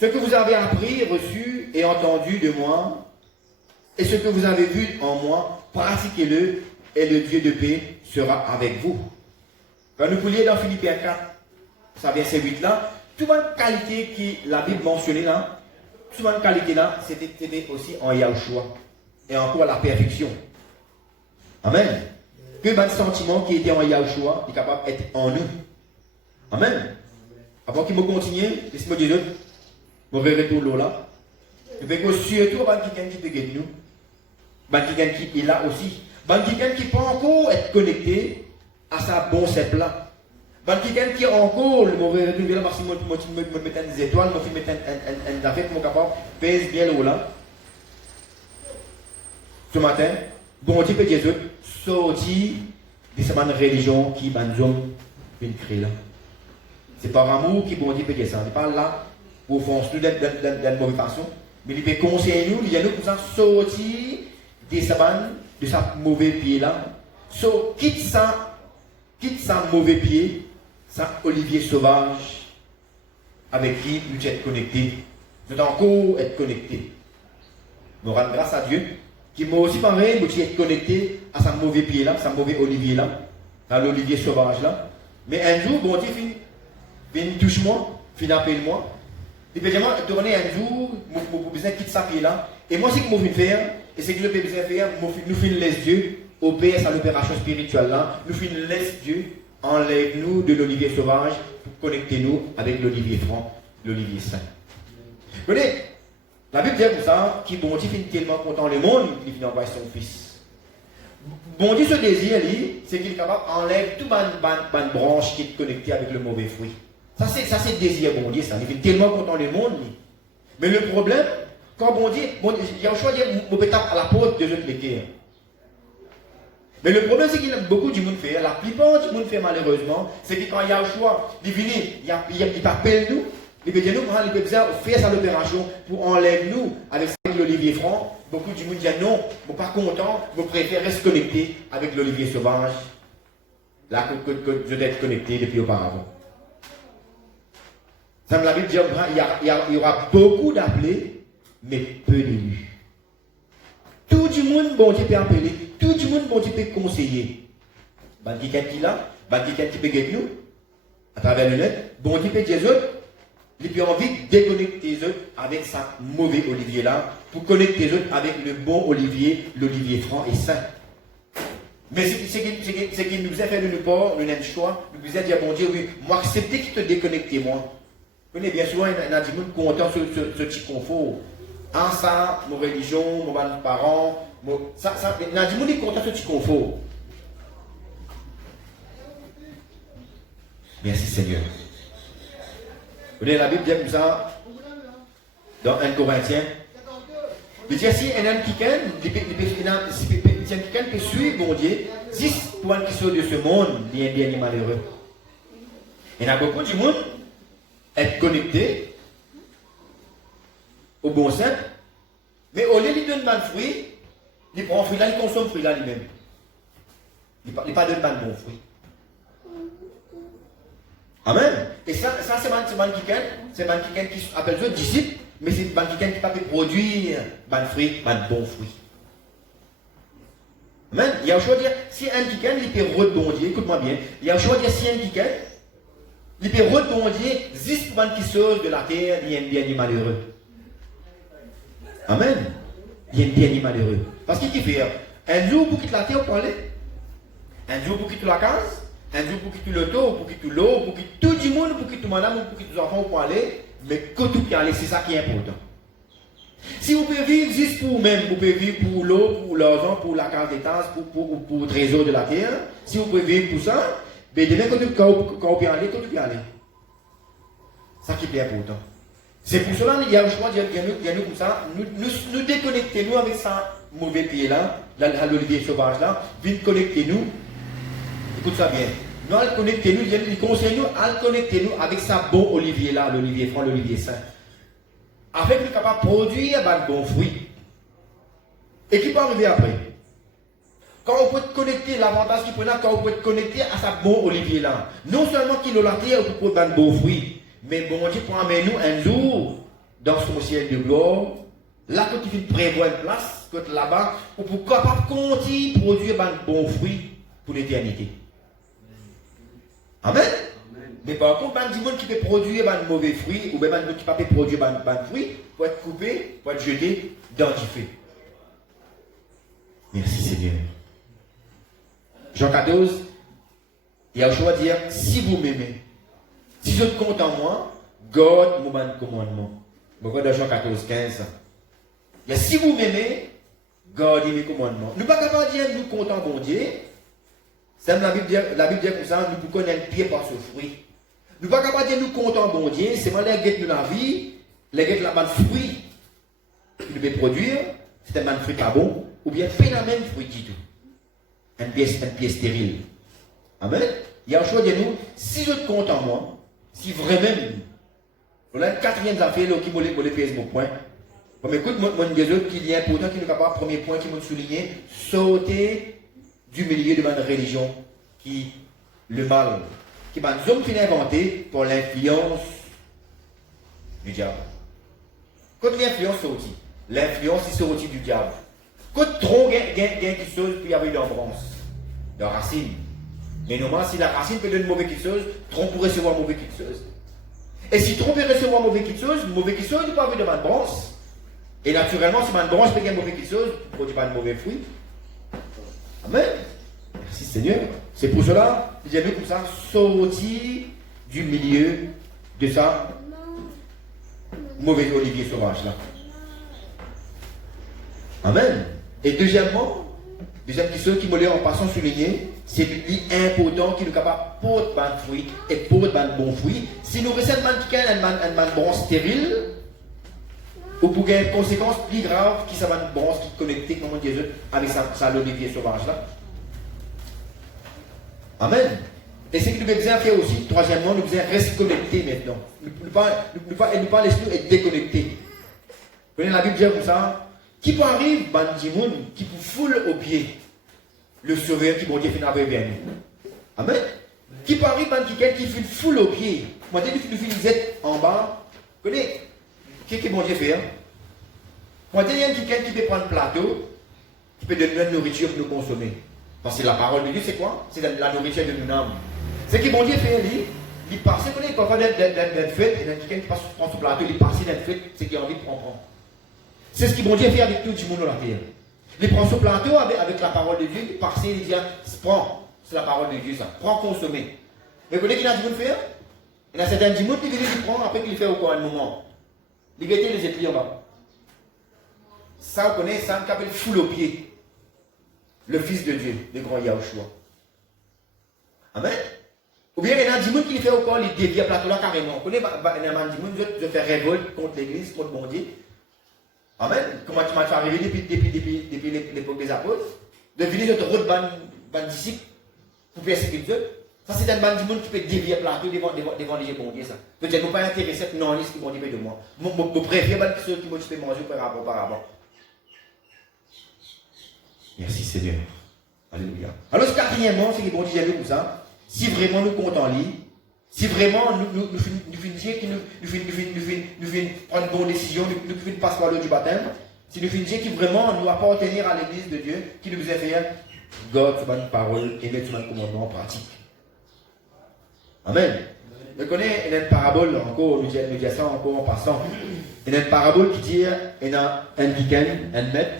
Ce que vous avez appris, reçu et entendu de moi, et ce que vous avez vu en moi, pratiquez-le, et le Dieu de paix sera avec vous. Quand nous poulions dans Philippiens 4, ça vient ces 8 là, toute une qualité que la Bible mentionnait là, toute une qualité là, c'était aussi en Yahushua, et encore la perfection. Amen. Que le sentiment qui était en Yahushua est capable d'être en nous. Amen. Avant qu'il me continue, laissez-moi dire, je vais retourner là. Je vais surtout quelqu'un qui peut être nous, quelqu'un qui est là aussi. Quelqu'un qui peut encore être connecté à sa bon cep là. Quelqu'un qui est encore, je vais retourner là parce que je vais mettre des étoiles, je vais mettre un affaire qui est capable de pèse bien l'eau là. Ce matin, bon Dieu peut Jésus sorti de cette religion qui banzom une créer là. C'est par amour qui bon Dieu peut dire ça. Il parle là pour forcer nous d'être d'une mauvaise façon, mais il peut conseiller nous, il y a nous pour ça sortir de sa mauvais pied là. So quitte ça mauvais pied, ça Olivier Sauvage avec qui nous sommes connectés. Nous devons encore être connectés. Nous rendons grâce à Dieu qui m'a aussi parlé, moi être connecté à sa mauvais pied là, sa mauvais Olivier là, à l'Olivier Sauvage là. Mais un jour, bon Dieu vient touche-moi, fin appelle-moi. Il peut dire, tourner un jour, je besoin quitter sa pied là. Et moi, c'est que je vais faire, et c'est que je peux besoin faire, nous finissons les Dieu, opère à l'opération spirituelle là, nous finissons laisse Dieu, enlève-nous de l'Olivier Sauvage, pour connecter nous avec l'Olivier Franc, l'Olivier Saint. Vous voyez, la Bible dit comme ça, qui bon Dieu finit tellement content le monde, il finit envoyer son fils. Bon Dieu, ce désir, c'est qu'il est capable d'enlever toute une branche qui est connectée avec le mauvais fruit. Ça c'est le désir, bon Dieu, ça. Il finit tellement content le monde. Mais le problème, quand bon Dieu, il y a un choix de dire, à la porte de l'autre l'équerre. Mais le problème, c'est qu'il y a beaucoup de monde fait, la plupart du monde fait malheureusement, c'est que quand il y a un choix, il vient, il appelle nous, il peut dire nous, il peut faire ça l'opération pour enlever nous avec l'Olivier Franc. Beaucoup du monde dit non, je ne suis pas content, je préfère rester connecté avec l'Olivier Sauvage, là que je dois être connecté depuis auparavant. Ça me l'a dit, il y aura beaucoup d'appelés, mais peu d'élus. Tout le monde, bon Dieu peut appeler, tout le monde, bon Dieu peut conseiller. Quelqu'un qui est là, quelqu'un qui peut guider nous, à travers le net, bon Dieu peut dire les autres, il a envie de déconnecter les autres avec sa mauvais Olivier là, pour connecter les autres avec le bon Olivier, l'Olivier Franc et Saint. Mais c'est qu'il nous a fait de nous pas, nous avons le choix, nous a dit, bon Dieu, oui, moi accepter qu'il te déconnecte, moi. Vous connaissez bien souvent, il y a des gens content sur ce petit confort. En ça, nos religions, nos parents, ça, il y a des gens qui sont contents sur ce petit confort. Merci Seigneur. Vous voyez, la Bible dit comme ça, dans 1 Corinthiens. Il dit si un homme qui peut suivre bon Dieu, 10 pour un qui sort de ce monde, bien malheureux. Il y a beaucoup de monde être connecté au bon sens, mais au lieu de donner un fruit, il prend un fruit là, il consomme le fruit là lui-même. Il ne pas donner un bon fruit. Amen. Et ça c'est quelqu'un qui appelle eux disciples, mais c'est quelqu'un qui peut produire un fruit, un bon fruit. Amen. Il y a un choix de dire, si un quelqu'un il peut rebondir, écoute-moi bien, il y a un choix de dire, si un quelqu'un Il peut répondre, juste pour qui sort de la terre, il y a un bien malheureux. Amen. Il y a un bien malheureux. Parce qu'il fait un jour pour quitter la terre pour aller, un jour pour quitter la case, un jour pour quitter l'auto, pour quitter l'eau, pour quitter tout le monde, pour quitter madame, pour quitter les enfants pour aller, mais que tout peut aller, c'est ça qui est important. Si vous pouvez vivre juste pour vous-même, vous pouvez vivre pour l'eau, pour l'argent, pour la case d'étage, pour le trésor de la terre, si vous pouvez vivre pour ça, mais demain quand vous pouvez aller, tout peut aller. Ça qui est important. C'est pour cela qu'il y a un choix, il y a nous comme ça, nous déconnecter nous avec ça mauvais pied là, l'olivier sauvage là, vite connecter nous. Écoute ça bien. Nous allons connecter nous, il conseille nous à connecter nous avec ça bon olivier là, l'olivier franc, l'olivier saint. Afin qu'il soit capable de produire un bon fruit. Et qui peut arriver après? Quand on peut te connecter, l'avantage qu'il prend là, quand on peut te connecter à sa bon olivier là, non seulement qu'il a la terre pour produire un bon fruit, mais bon Dieu pour amener nous un jour dans son ciel de gloire, là quand il prévoit une place, là-bas, pour capable de continuer à produire un bon fruit pour l'éternité. Amen. Mais par contre, il y a des gens qui peuvent produire un mauvais fruit, ou bien des gens qui ne peuvent pas produire un fruit, pour être coupé, pour être jeté dans du feu. Merci Seigneur. Jean 14, il y a le choix de dire, si vous m'aimez, si je compte en moi, garde mon commandement. Vous voyez dans Jean 14, 15. Il y a si vous m'aimez, gardez mes commandements. Nous ne pouvons pas dire nous comptons bon Dieu. C'est la Bible dit comme ça, nous pouvons connaître pied par ce fruit. Nous ne pouvons pas dire nous comptons bon Dieu, c'est moi les guettes de la vie, les guettes de la bonne fruit qu'il devait produire, c'est un bon fruit pas bon, ou bien fait la même fruit du tout. Un pièce stérile. Amen. Il y a un choix de nous, si je compte en moi, si vraiment, voilà une quatrième affaire qui m'a les Facebook point. Bon, écoute, moi, des autres qui est important, qui est capable, premier point qui m'a souligné, sauter du milieu de ma religion, qui, le mal, qui m'a nous hommes inventé pour l'influence du diable. Quand l'influence sortit, l'influence est sortie du diable. Quand trop gain qui chose, puis il y avait une embrance, de racine. Mais normalement, si la racine peut donner mauvais quelque chose, tronc pour recevoir mauvais quelque chose. Et si tronc peut recevoir mauvais quelque chose, il ne peut pas avoir de ma branche. Et naturellement, si ma branche peut gagner mauvais quelque chose, il ne produit pas de mauvais fruits. Amen. Merci Seigneur. C'est pour cela que j'ai vu comme ça sortir du milieu de ça mauvais olivier sauvage là. Amen. Et deuxièmement chose qui me en passant souligner, c'est important qu'il est capable de porter un fruit et porter un bon fruit. Si nous recevons un branche stérile, ou pour qu'il y ait une conséquence plus grave qui va une branche qui est connectée, comme on dit, avec sa l'olivier sauvage là. Amen. Et c'est ce que nous devons faire aussi, troisièmement, nous devons rester connectés maintenant. Nous ne pas laisser nous être déconnectés. Vous voyez la Bible dit comme ça, qui peut arriver, bandimoun, qui peut foule au pied le sauveur qui bon Dieu fait avec nous. Amen. Qui peut arriver, qui fait foule au pied. Moi, je dis que vous êtes en bas. Vous connaissez, qu'est-ce que bon Dieu fait? Moi, je dis quelqu'un qui peut prendre un plateau, qui peut donner de la nourriture pour nous consommer. Parce que la parole de Dieu, c'est quoi? C'est la nourriture de nos âmes. Ce que bon Dieu fait, il passe, vous connaissez, parfois d'une fête, et quelqu'un qui prend ce plateau, il passe d'une fête, c'est qu'il a envie de prendre. C'est ce que bon Dieu fait avec tout le monde dans la terre. Il prend ce plateau avec la parole de Dieu, il passe, il dit, prends, c'est la parole de Dieu, ça. Prends, consommer. Mais vous connaissez qu'il y a du monde faire? Il y a certains du monde qui viennent prendre, après qu'il fait encore un moment. Il guette les épis en bas. Ça, vous connaissez, ça, on appelle foule au pied. Le Fils de Dieu, le grand Yahushua. Amen. Ou bien il y a des gens qui fait encore les dévier à plateau là carrément. Vous connaissez, il y a des gens qui font révolte contre l'église, contre mon Dieu. Amen. Comment tu m'as fait arriver depuis l'époque des apôtres? De venir de route ban disciples pour persécuter Dieu. Ça, c'est un ban de monde qui peut dévier à plateau devant les bon Dieu. Peut-être que nous pas intéressés non liste qui vont dire de moi. Je préfère ceux qui m'ont fait manger par rapport. Merci Seigneur. Alléluia. Alors, quatrièmement, c'est que bon Dieu comme ça. Si vraiment nous comptons en lui, si vraiment nous prendre une bonne décision, nous finissons passer par l'eau du baptême, si nous finissons qui vraiment nous appartenir à l'église de Dieu, qui nous faisait faire, garde sur ma parole et mettre sur mon commandement en pratique. Amen. Je connais une parabole encore, nous disons ça encore en passant. Il y a une parabole qui dit il y a un week-end, un maître,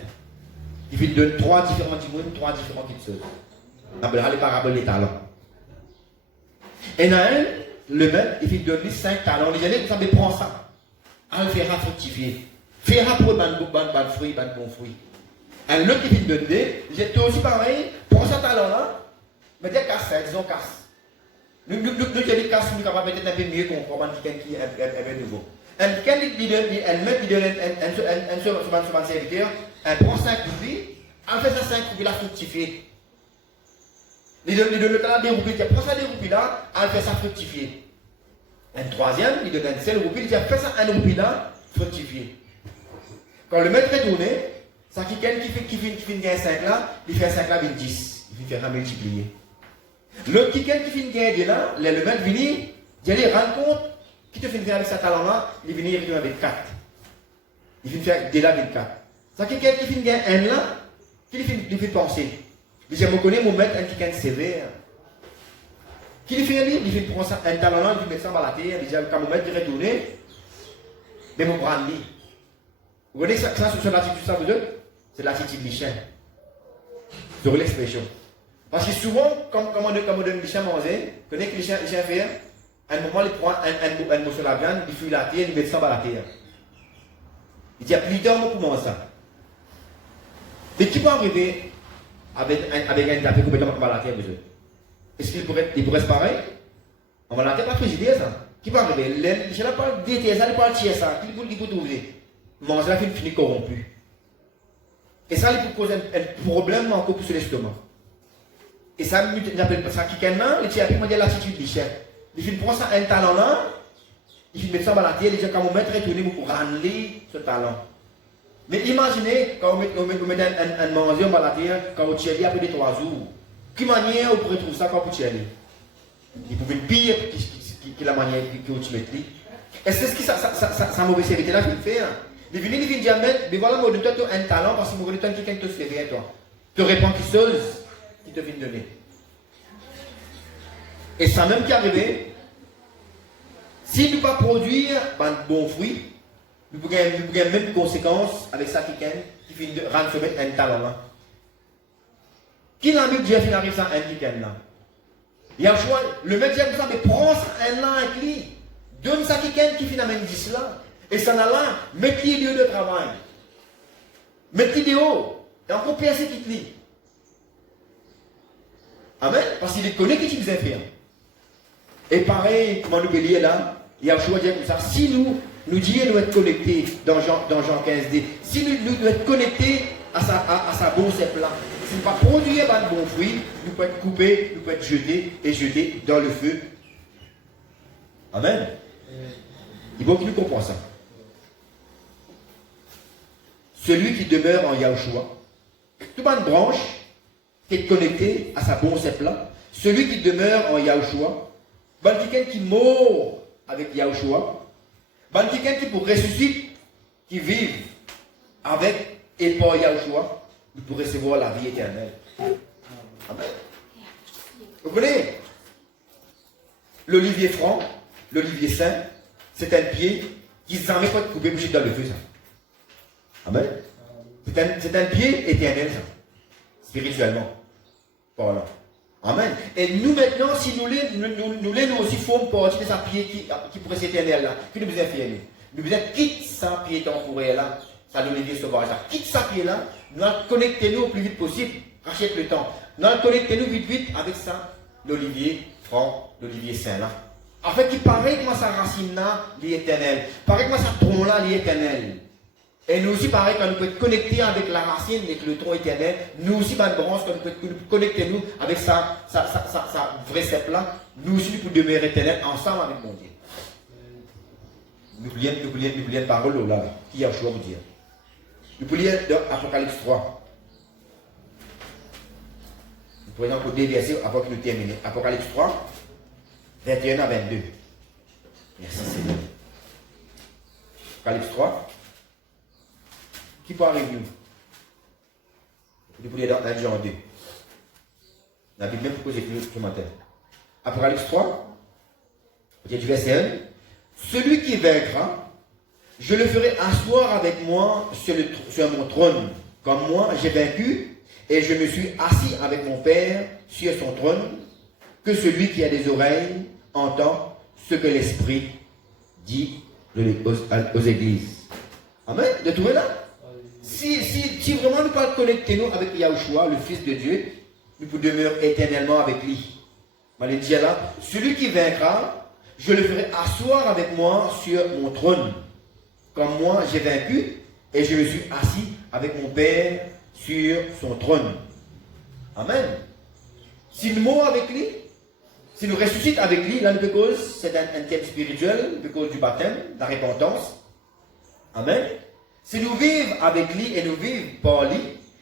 qui donne 3 différents timons, 3 différentes choses. On appellera les paraboles des talents. Et il y en a un, le maître, il donne 5 talents. Les gens, vous savez, prends ça. On le fera fructifier. Fera pour ban fruits, ban bons fruits. Un autre qui donne des, j'ai aussi pareil, prends ce talent-là, mais des casse, disons casse. Nous, j'ai des casses, nous sommes capables peut-être un peu mieux qu'on comprend quelqu'un qui est un peu nouveau. Quelqu'un qui donne un serviteur, elle prend 5 roupies, elle fait ça 5 roupies là fructifier. Il donne le talent des roupies, elle prend ça des roupies là, elle fait ça fructifier. Un troisième, il donne un seul roupie, il dit fait ça 1 roupie là, fructifier. Quand le maître est tourné, ça quelqu'un qui finit gagner 5 là, il fait 5 là, il 10. Il fait faire multiplier. L'autre qui finit gagner là, le maître vient, il allait rendre compte, qui te fait faire avec ce talent-là, il vient retourner avec 4. Il vient faire de là avec 4. Ça quelqu'un qui finit gagner 1 là, qui lui fait penser. Il dit, je connais mon maître, un qui est sévère. Qui lui fait il fait prendre un talent-là, il fait ça dans la terre, il dit, quand mon maître est retourné, mais mon bras lui. Vous voyez ça, sur l'attitude, ça vous donne? C'est l'attitude du chien. Sur l'expression. Parce que souvent, comme on donne le chien manger, vous connaissez que le chien fait, à un moment, il prend un morceau de la viande, il fuit la terre, il met ça dans la terre. Il dit, plus tard, on commence ça. Mais qui peut arriver avec un tapis complètement dans la terre, monsieur? Est-ce qu'il pourrait se pareil? On va la terre pas frigidaire, ça. Qui peut arriver? Je n'ai pas d'été, ça, il pas tirer ça. Qui peut trouver? Manger la finit corrompu. Et ça, il peut causer un problème encore plus sur l'estomac. Et ça, on appelle ça qui est là, il tient à dire l'attitude du chef. Il finit prendre ça un talent là, il finit mettre ça dans la terre, il dit quand mon maître est tourné pour ramener ce talent. Mais imaginez quand on met un manger dans la terre, quand on tire après des 3 jours. Quelle manière on pourrait trouver ça quand on tire? Il pouvait pire que la manière que on tire. Et c'est ce que ça mauvais serviteur là qui fait. Il vient dire, mais voilà, moi, tu as un talent parce que moi, tu as quelqu'un qui te fait à toi. Tu réponds quelque chose qui te vient donner. Et ça même qui est arrivé, si nous ne pas produire de bons fruits, nous pouvons avoir même conséquence avec ça qui finit de rendre un talent là. Qui l'a mis Dieu finit arrive ça un week-end là? Il y a le choix, le maître dit ça, mais prends ça un an avec lui. Donne ça à quelqu'un qui finit à 10 là. Et ça n'a là, mettez les lieux de travail. Mettez les hauts. Et encore personne qui te lit. Amen. Parce qu'il connaît qui tu faisais faire. Et pareil, comment nous bélier là, il y a le choix de dire comme ça. Si nous disons nous être connectés dans Jean 15D, si nous devons être connectés à sa bonne cèpe là, si nous ne pas produire de bons fruits, nous pouvons être coupés, nous pouvons être jetés dans le feu. Amen. Il faut que nous comprenions ça. Celui qui demeure en Yahushua, toute bonne branche qui est connectée à sa bonne cèpe là, celui qui demeure en Yahushua, quelqu'un qui mort avec Yahushua, quelqu'un qui pour ressusciter, qui vive avec et par Yahushua, il peut recevoir la vie éternelle. Amen. Vous voyez, l'olivier franc, l'olivier saint, c'est un pied qui ne s'en met pas de couper boucher dans le feu, ça. Amen. C'est un pied éternel, ça. Spirituellement. Voilà. Amen. Et nous maintenant, si nous aussi formons partie de sa pied qui pourrait être éternel là, qui nous besoin faire nous besoin quitter sa pied temporaire là, ça nous l'olivier sauvage là. Quitte sa pied là, nous connectez-nous au plus vite possible, rachète le temps. Nous connectez-nous vite avec ça, l'olivier franc, l'olivier saint là. En fait, il paraît que sa racine là, l'éternel. Paraît que sa tronc là, l'éternel. Et nous aussi, pareil, quand nous pouvons être connectés avec la racine, avec le tronc éternel, nous aussi, dans branche, quand nous pouvons connecter nous avec sa vraie cèpe là, nous aussi, nous pouvons demeurer éternel ensemble avec mon Dieu. Nous lire une parole là, qui a choix vous dire. Nous pouvons lire dans Apocalypse 3. Nous pouvons encore déverser avant que nous terminions. Apocalypse 3, 21 à 22. Merci Seigneur. Apocalypse 3. Qui peut arriver nous? Vous pouvez dans 1 Jean 2. La Bible même pour que j'ai fini ce matin. Apocalypse 3, Ok, du verset 1. Celui qui vaincra, je le ferai asseoir avec moi sur mon trône, comme moi j'ai vaincu, et je me suis assis avec mon Père sur son trône. Que celui qui a des oreilles entend ce que l'Esprit dit aux églises. Amen. De trouver là? Si vraiment nous pouvons connecter nous avec Yahushua, le Fils de Dieu, nous pouvons demeurer éternellement avec lui. Il dit là, celui qui vaincra, je le ferai asseoir avec moi sur mon trône. Comme moi j'ai vaincu, et je me suis assis avec mon Père sur son trône. Amen. Si nous mourons avec lui, si nous ressuscitons avec lui, là nous cause, c'est un thème spirituel, nous cause du baptême, de la repentance. Amen. Si nous vivons avec lui et nous vivons par lui,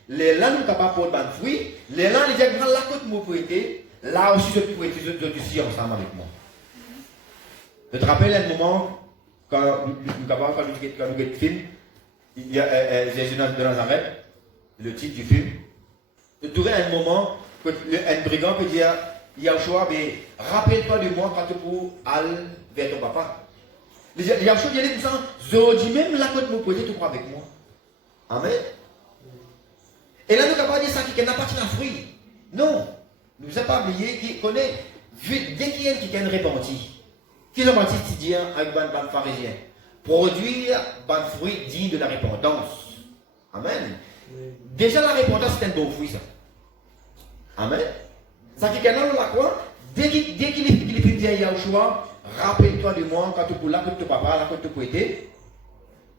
les là nous sommes capables de porter des fruits, les là nous disons la côte nous prêter, là aussi je peux prêter aussi ensemble avec moi. Je te rappelle un moment quand nous avons le film, il y a Jésus de Nazareth, le titre du film. Je trouvais un moment que un brigand peut dire Yahushua, mais rappelle-toi de moi quand tu peux aller vers ton papa. Yahushua dit comme ça, je dis même la côte me poser, tu crois avec moi. Amen. Et là, nous n'avons pas dit ça qui n'a pas de fruit. Non. Nous ne sommes pas oublié qui connaît, dès qu'il y a qui est repenti, qui est repenti, qui dit avec un pharisien, produire un fruit digne de la repentance. Amen. Déjà, la repentance, c'est un bon fruit, ça. Amen. Ça qui est dans la quoi? Dès qu'il est dit à Yahushua, rappelle-toi de moi quand tu peux là, quand tu papa, là, quand tu peux aider.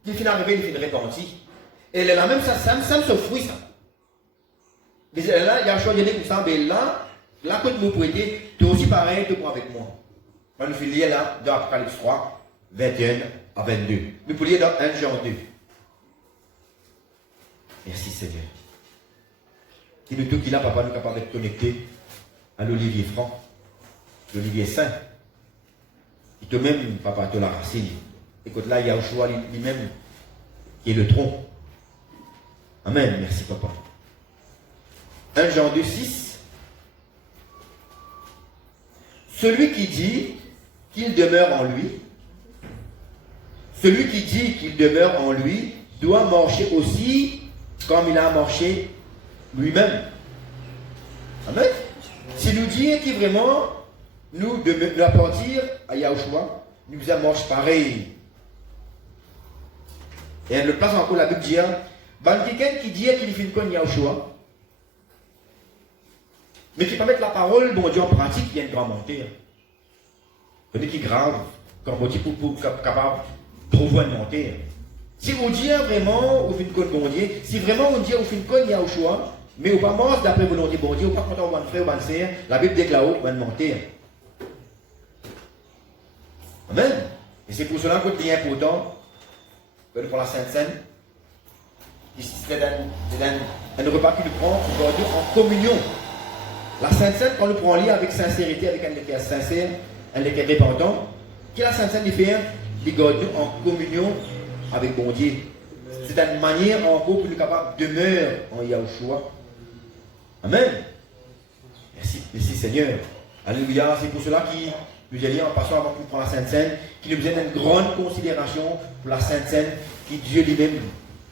Il finit arrivé, il finit repenti. Et là, même ça, ça me fruit, ça. Mais là, Yahushua dit comme ça, mais là, quand tu peux aider, tu es aussi pareil, tu es avec moi. On nous fait lire là, dans Apocalypse 3, 21 à 22. Nous pouvons lire dans 1 Jean 2. Merci Seigneur. Qui nous tout qu'il a, papa, nous est capable d'être connecté à l'olivier franc, l'olivier saint. Et toi-même, papa, tu la racine. Écoute là, Yahushua lui-même, qui est le tronc. Amen. Merci, papa. 1 Jean 2, 6. Celui qui dit qu'il demeure en lui, celui qui dit qu'il demeure en lui, doit marcher aussi comme il a marché lui-même. Amen. Si nous disons que vraiment, nous appartir à Yahushua, nous avons marché pareil. Et elle le place encore la Bible dit, quelqu'un qui dit qu'il fait une Yahushua, mais qui peut mettre la parole, bon Dieu, en pratique, il y a une grande montée. C'est qui grave, comme on dit, pour capable de trouver une montée. Si vous dites vraiment, vous faites une conne bon Dieu, si vraiment vous dites, vous faites une conne Yahushua, mais vous ne pas mort d'après volonté bon Dieu, vous ne pas content de faire ou de faire, la Bible déclare vous va monter. Amen. Et c'est pour cela que c'est important, pour la Sainte Seine, c'est un repas qui nous prend aujourd'hui en communion. La Sainte Seine, quand nous prenons lien avec sincérité, avec un qui est sincère, un qui est dépendant, qui la Sainte Seine fait, il garde nous en communion avec bon Dieu. C'est une manière encore pour nous capables de demeurer en Yahushua. Amen. Merci Seigneur. Alléluia. C'est pour cela que nous allons en passant avant qu'on prenne la Sainte Seine, qui nous donne une grande considération pour la Sainte Seine, qui Dieu lui-même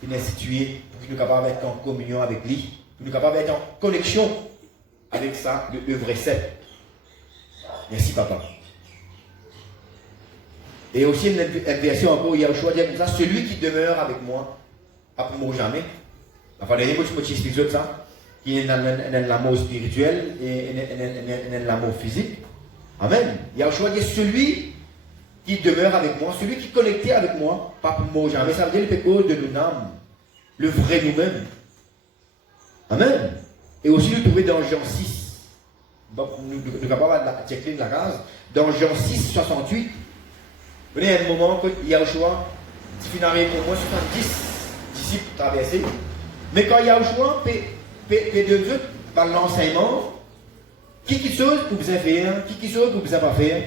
a instituée, pour que nous capables d'être en communion avec lui, pour nous capables d'être en connexion avec ça, le vrai sel. Merci papa. Et aussi une version encore, Yahushua dit comme ça, celui qui demeure avec moi, pas pour mourir jamais. Enfin, il y a beaucoup de choses qui ça, qui est dans l'amour spirituel et dans l'amour physique. Amen. Yahushua dit celui qui demeure avec moi, celui qui est connecté avec moi, pas pour mourir jamais. Ça veut dire le péché de nous-mêmes, le vrai nous-mêmes. Amen. Et aussi nous trouver dans Jean 6. Nous sommes capables de checker de la case. Dans Jean 6, 68. Vous voyez, il y a un moment que Yahushua, si vous n'arrivez pour moi, 70 disciples traversés. Mais quand Yahushua fait de Dieu par l'enseignement, qui chose pour vous faire, qui chose pour vous pas faire,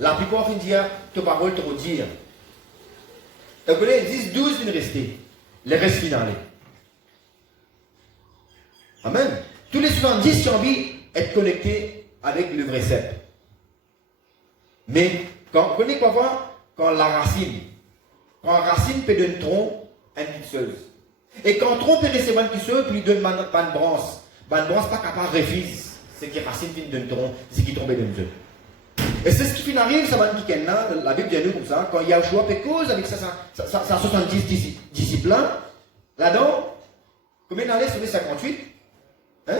la plupart finissent dire, tes paroles trop dire. Donc vous voyez, 10, 12 viennent rester. Les restes finales. Amen. Tous les 70 qui ont envie d'être connectés avec le vrai cep. Mais, vous connaissez quoi voir? Quand la racine peut donner un tronc, une petite. Et quand le tronc peut recevoir une petite, puis il donne une branche. Une branche pas capable de refuser. C'est qui racine qui donne un tronc, c'est qui tombe dans une. Et c'est ce qui arrive, ça va nous quitter là, la Bible dit nous comme ça, quand Yahushua fait cause avec ça 70 disciples là-dedans, combien il en est sur les 58? Hein?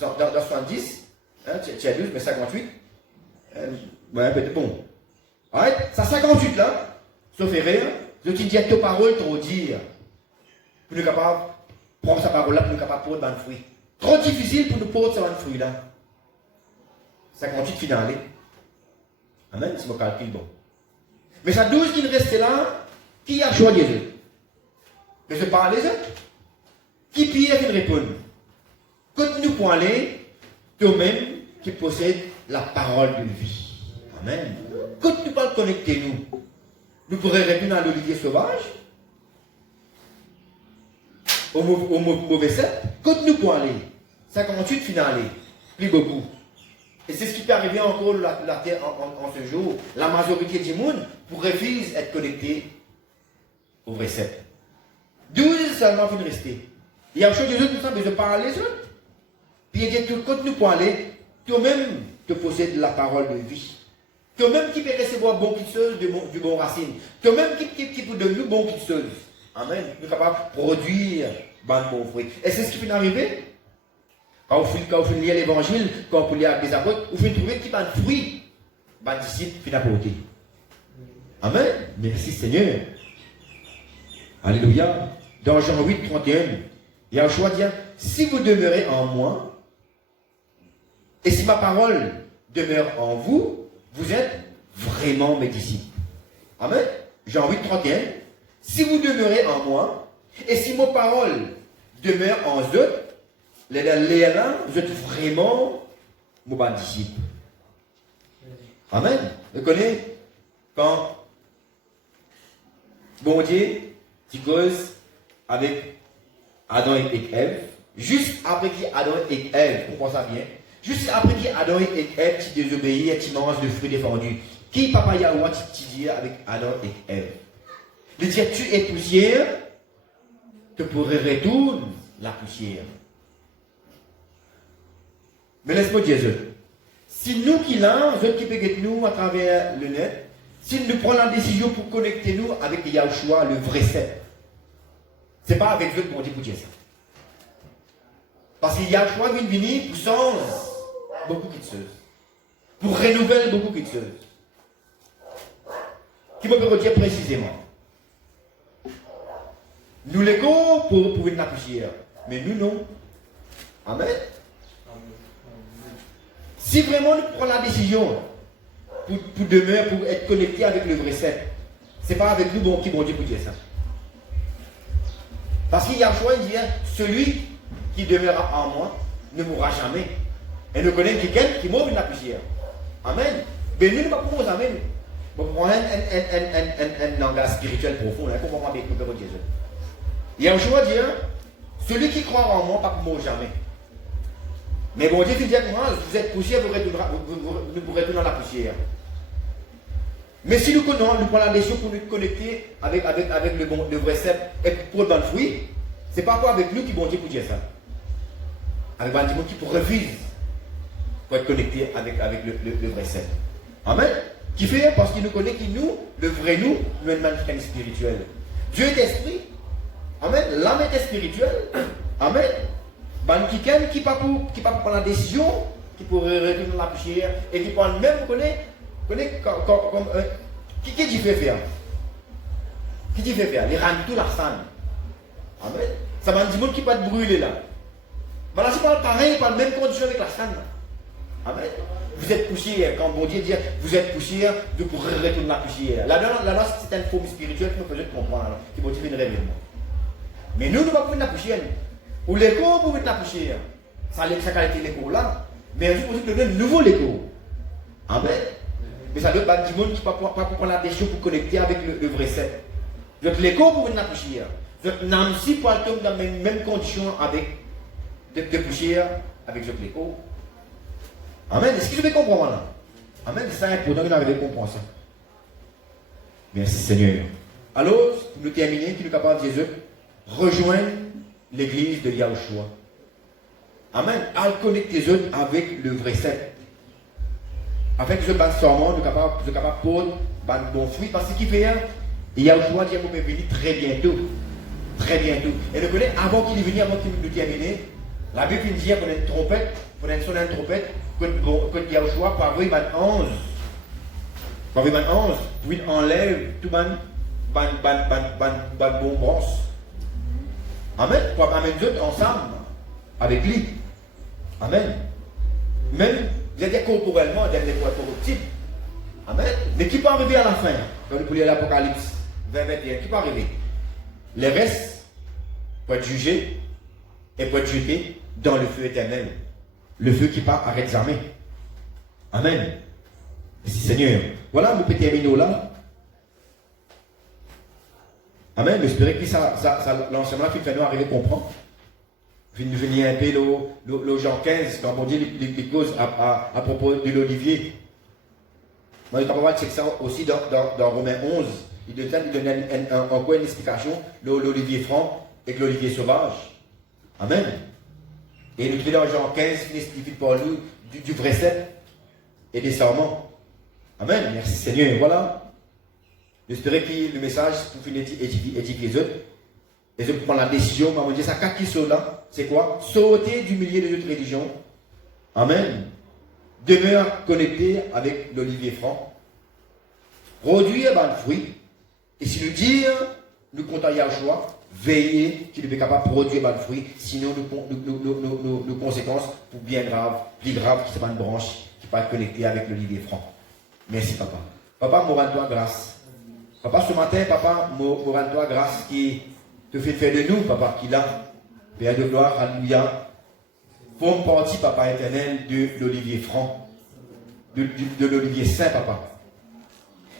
Dans 70, hein? Tu as 12, mais 58. Ouais, peut-être bon. Ouais, ça 58 là, sauf erreur, je te dis à tes paroles trop dire. Pour nous capable de prendre sa parole là, pour nous capable de porter un fruit. Trop difficile pour nous porter ce fruit là. 58 finale. Amen, c'est mon calcul bon. Mais ça 12 qui restent là, qui a choisi les autres? Mais je parle les autres. Qui pire qui répond? Continue pour aller, toi-même qui possède la parole de vie. Amen. Continue pas connecter nous. Nous pourrions répondre à l'olivier sauvage. Au mauvais set. Continue pour aller. 58 finale. Plus beaucoup. Et c'est ce qui peut arriver encore la terre en ce jour. La majorité du monde pourrait être connecté au vrai 7. 12 seulement pour rester. Il y a une chose de tout ça, mais je parle les autres. Puis il dit, tout continue pour aller, toi-même te possèdes la parole de vie. Toi-même qui peut recevoir bon quitteuse du bon racine. Toi-même qui peut devenir bon quitteuse. Amen. Nous sommes capables de produire bon fruit. Et c'est ce qui peut arriver. Quand vous lisez l'évangile, quand vous lisez les apôtres, vous pouvez trouver qui va de fruit, va disciple, puis d'apporter. Amen. Merci Seigneur. Alléluia. Dans Jean 8, 31, il y a un choix de dire, si vous demeurez en moi, et si ma parole demeure en vous, vous êtes vraiment mes disciples. Amen. Jean 8, 31, si vous demeurez en moi, et si ma parole demeure en eux, les là, vous êtes vraiment mon disciple. Amen. Vous connaissez quand bon Dieu, tu causes avec Adam et Ève, juste après qu'Adam et Ève, on pense ça bien, juste après qu'Adam et Ève, tu désobéis et tu manges le fruit défendu. Qui papa Yahweh tu dis avec Adam et Ève? Il dit tu es poussière, tu pourrais retourner la poussière. Mais laisse-moi dire ça. Si nous qui l'avons, ceux qui peuvent nous à travers le net, si nous prenons la décision pour connecter nous avec Yahushua, le vrai set, ce n'est pas avec eux qu'on dit pour dire ça. Parce que Yahushua vient venir pour changer beaucoup de choses. Pour renouveler beaucoup de choses. Qui peut dire précisément? Nous l'écho pour une poussière. Mais nous non. Amen. Si vraiment nous prenons la décision pour demeurer, pour être connecté avec le vrai set, ce n'est pas avec nous qui vont dire pour dire ça. Parce qu'il y a un choix, il dit, celui qui demeurera en moi ne mourra jamais. Et nous connaissons quelqu'un qui mourra dans la poussière. Amen. Mais nous ne pouvons pas mourir jamais. Nous pouvons un langage spirituel profond. Là, comment bien que Dieu. Il y a un choix, il dit, celui qui croira en moi ne pas mourir jamais. Mais bon Dieu dit directement, vous êtes poussière, vous pourrez retourner dans la poussière. Mais si nous prenons la décision pour nous connecter avec le vrai cep et pour le bon fruit, ce n'est pas quoi avec nous qui bon Dieu pour dire ça. Avec un démon qui pour refuser pour être connecté avec le vrai cep. Amen. Qui fait parce qu'il nous connaît qui nous, le vrai nous une manifestation spirituelle. Dieu est esprit. Amen. L'âme est spirituelle. Amen. Qui ne pas prendre la décision, qui pourrait retourner dans la poussière et qui peut même qui dit fait faire? Qui dit fait faire? Les rendre tout l'arsane. Amen. Ça va dire qui peut être brûlé là. Voilà, c'est pas pareil, pas la même condition avec l'arsane. Amen. Vous êtes poussière, quand bon Dieu dit vous êtes poussière, vous pourrez retourner dans la poussière. Là, c'est une forme spirituelle qui nous faisait comprendre, qui motive une révélation. Mais nous ne pouvons pas prendre la poussière. Ou l'écho pour mettre la poussière. Ça a qualité l'écho là. Mais un jour, vous donner un nouveau l'écho. Amen. Mais ça doit pas du monde qui ne peut pas prendre la décision pour connecter avec le vrai set. Donc l'écho pour mettre la poussière. Donc Nancy pour être dans les mêmes conditions avec de poussière avec l'écho. Amen. Est-ce que je vais comprendre là? Amen. C'est important que nous arrivions à comprendre ça. Merci Seigneur. Alors, pour nous terminer, qui nous capable de Jésus, rejoindre l'église de Yahushua. Amen. À connecter les autres avec le vrai sel. Avec ce bas serment, nous sommes capables de prendre un bon fruit. Parce qu'il fait, Yahushua dit qu'on peut venir très bientôt. Très bientôt. Et nous connaissons, avant qu'il est venu, avant qu'il nous termine, la Bible dit qu'on a une trompette, qu'on a une sonne de trompette, que Yahushua pour avoir une 11. Pour avoir une 11, pour qu'il enlève tout bon brosse. Amen. Pour amener les autres ensemble avec lui. Amen. Même, c'est-à-dire corporellement, dans les poids corruptibles. Amen. Mais qui peut arriver à la fin? Quand nous lire l'Apocalypse 20-21, qui peut arriver? Les restes pour être jugés et pour être jetés dans le feu éternel. Le feu qui part à examen. Amen. Merci Seigneur. Voilà, nous pouvons terminer là. Amen. J'espère que l'enseignement qui fait nous arriver à comprendre. Nous venir un peu le Jean 15, quand on dit les causes à propos de l'olivier. Moi, je vais checker ça aussi dans Romains 11. Il donne encore une explication, l'olivier franc et l'olivier sauvage. Amen. Et nous trouvons dans Jean 15, qui explique pour nous du vrai sel et des serments. Amen. Merci Seigneur. Voilà. J'espère que le message pour finir édifier les autres. Les autres prennent la décision, maman dit ça, quatre qui sont là, c'est quoi? Sauter du milieu de notre religion. Amen. Demeure connecté avec l'olivier franc. Produire le fruit. Et si nous dire, nous comptons Yahushua, veiller qu'il est capable de produire le fruit, sinon nos conséquences pour bien grave, plus grave, qui c'est pas une branche qui peut être connectée avec l'olivier franc. Merci papa. Papa, moi rends-toi grâce. Papa, ce matin, papa, moi rends-toi grâce qui te fait faire de nous, papa, qui l'a. Père de gloire, alléluia. Forme partie, papa éternel, de l'olivier franc, de l'olivier saint, papa.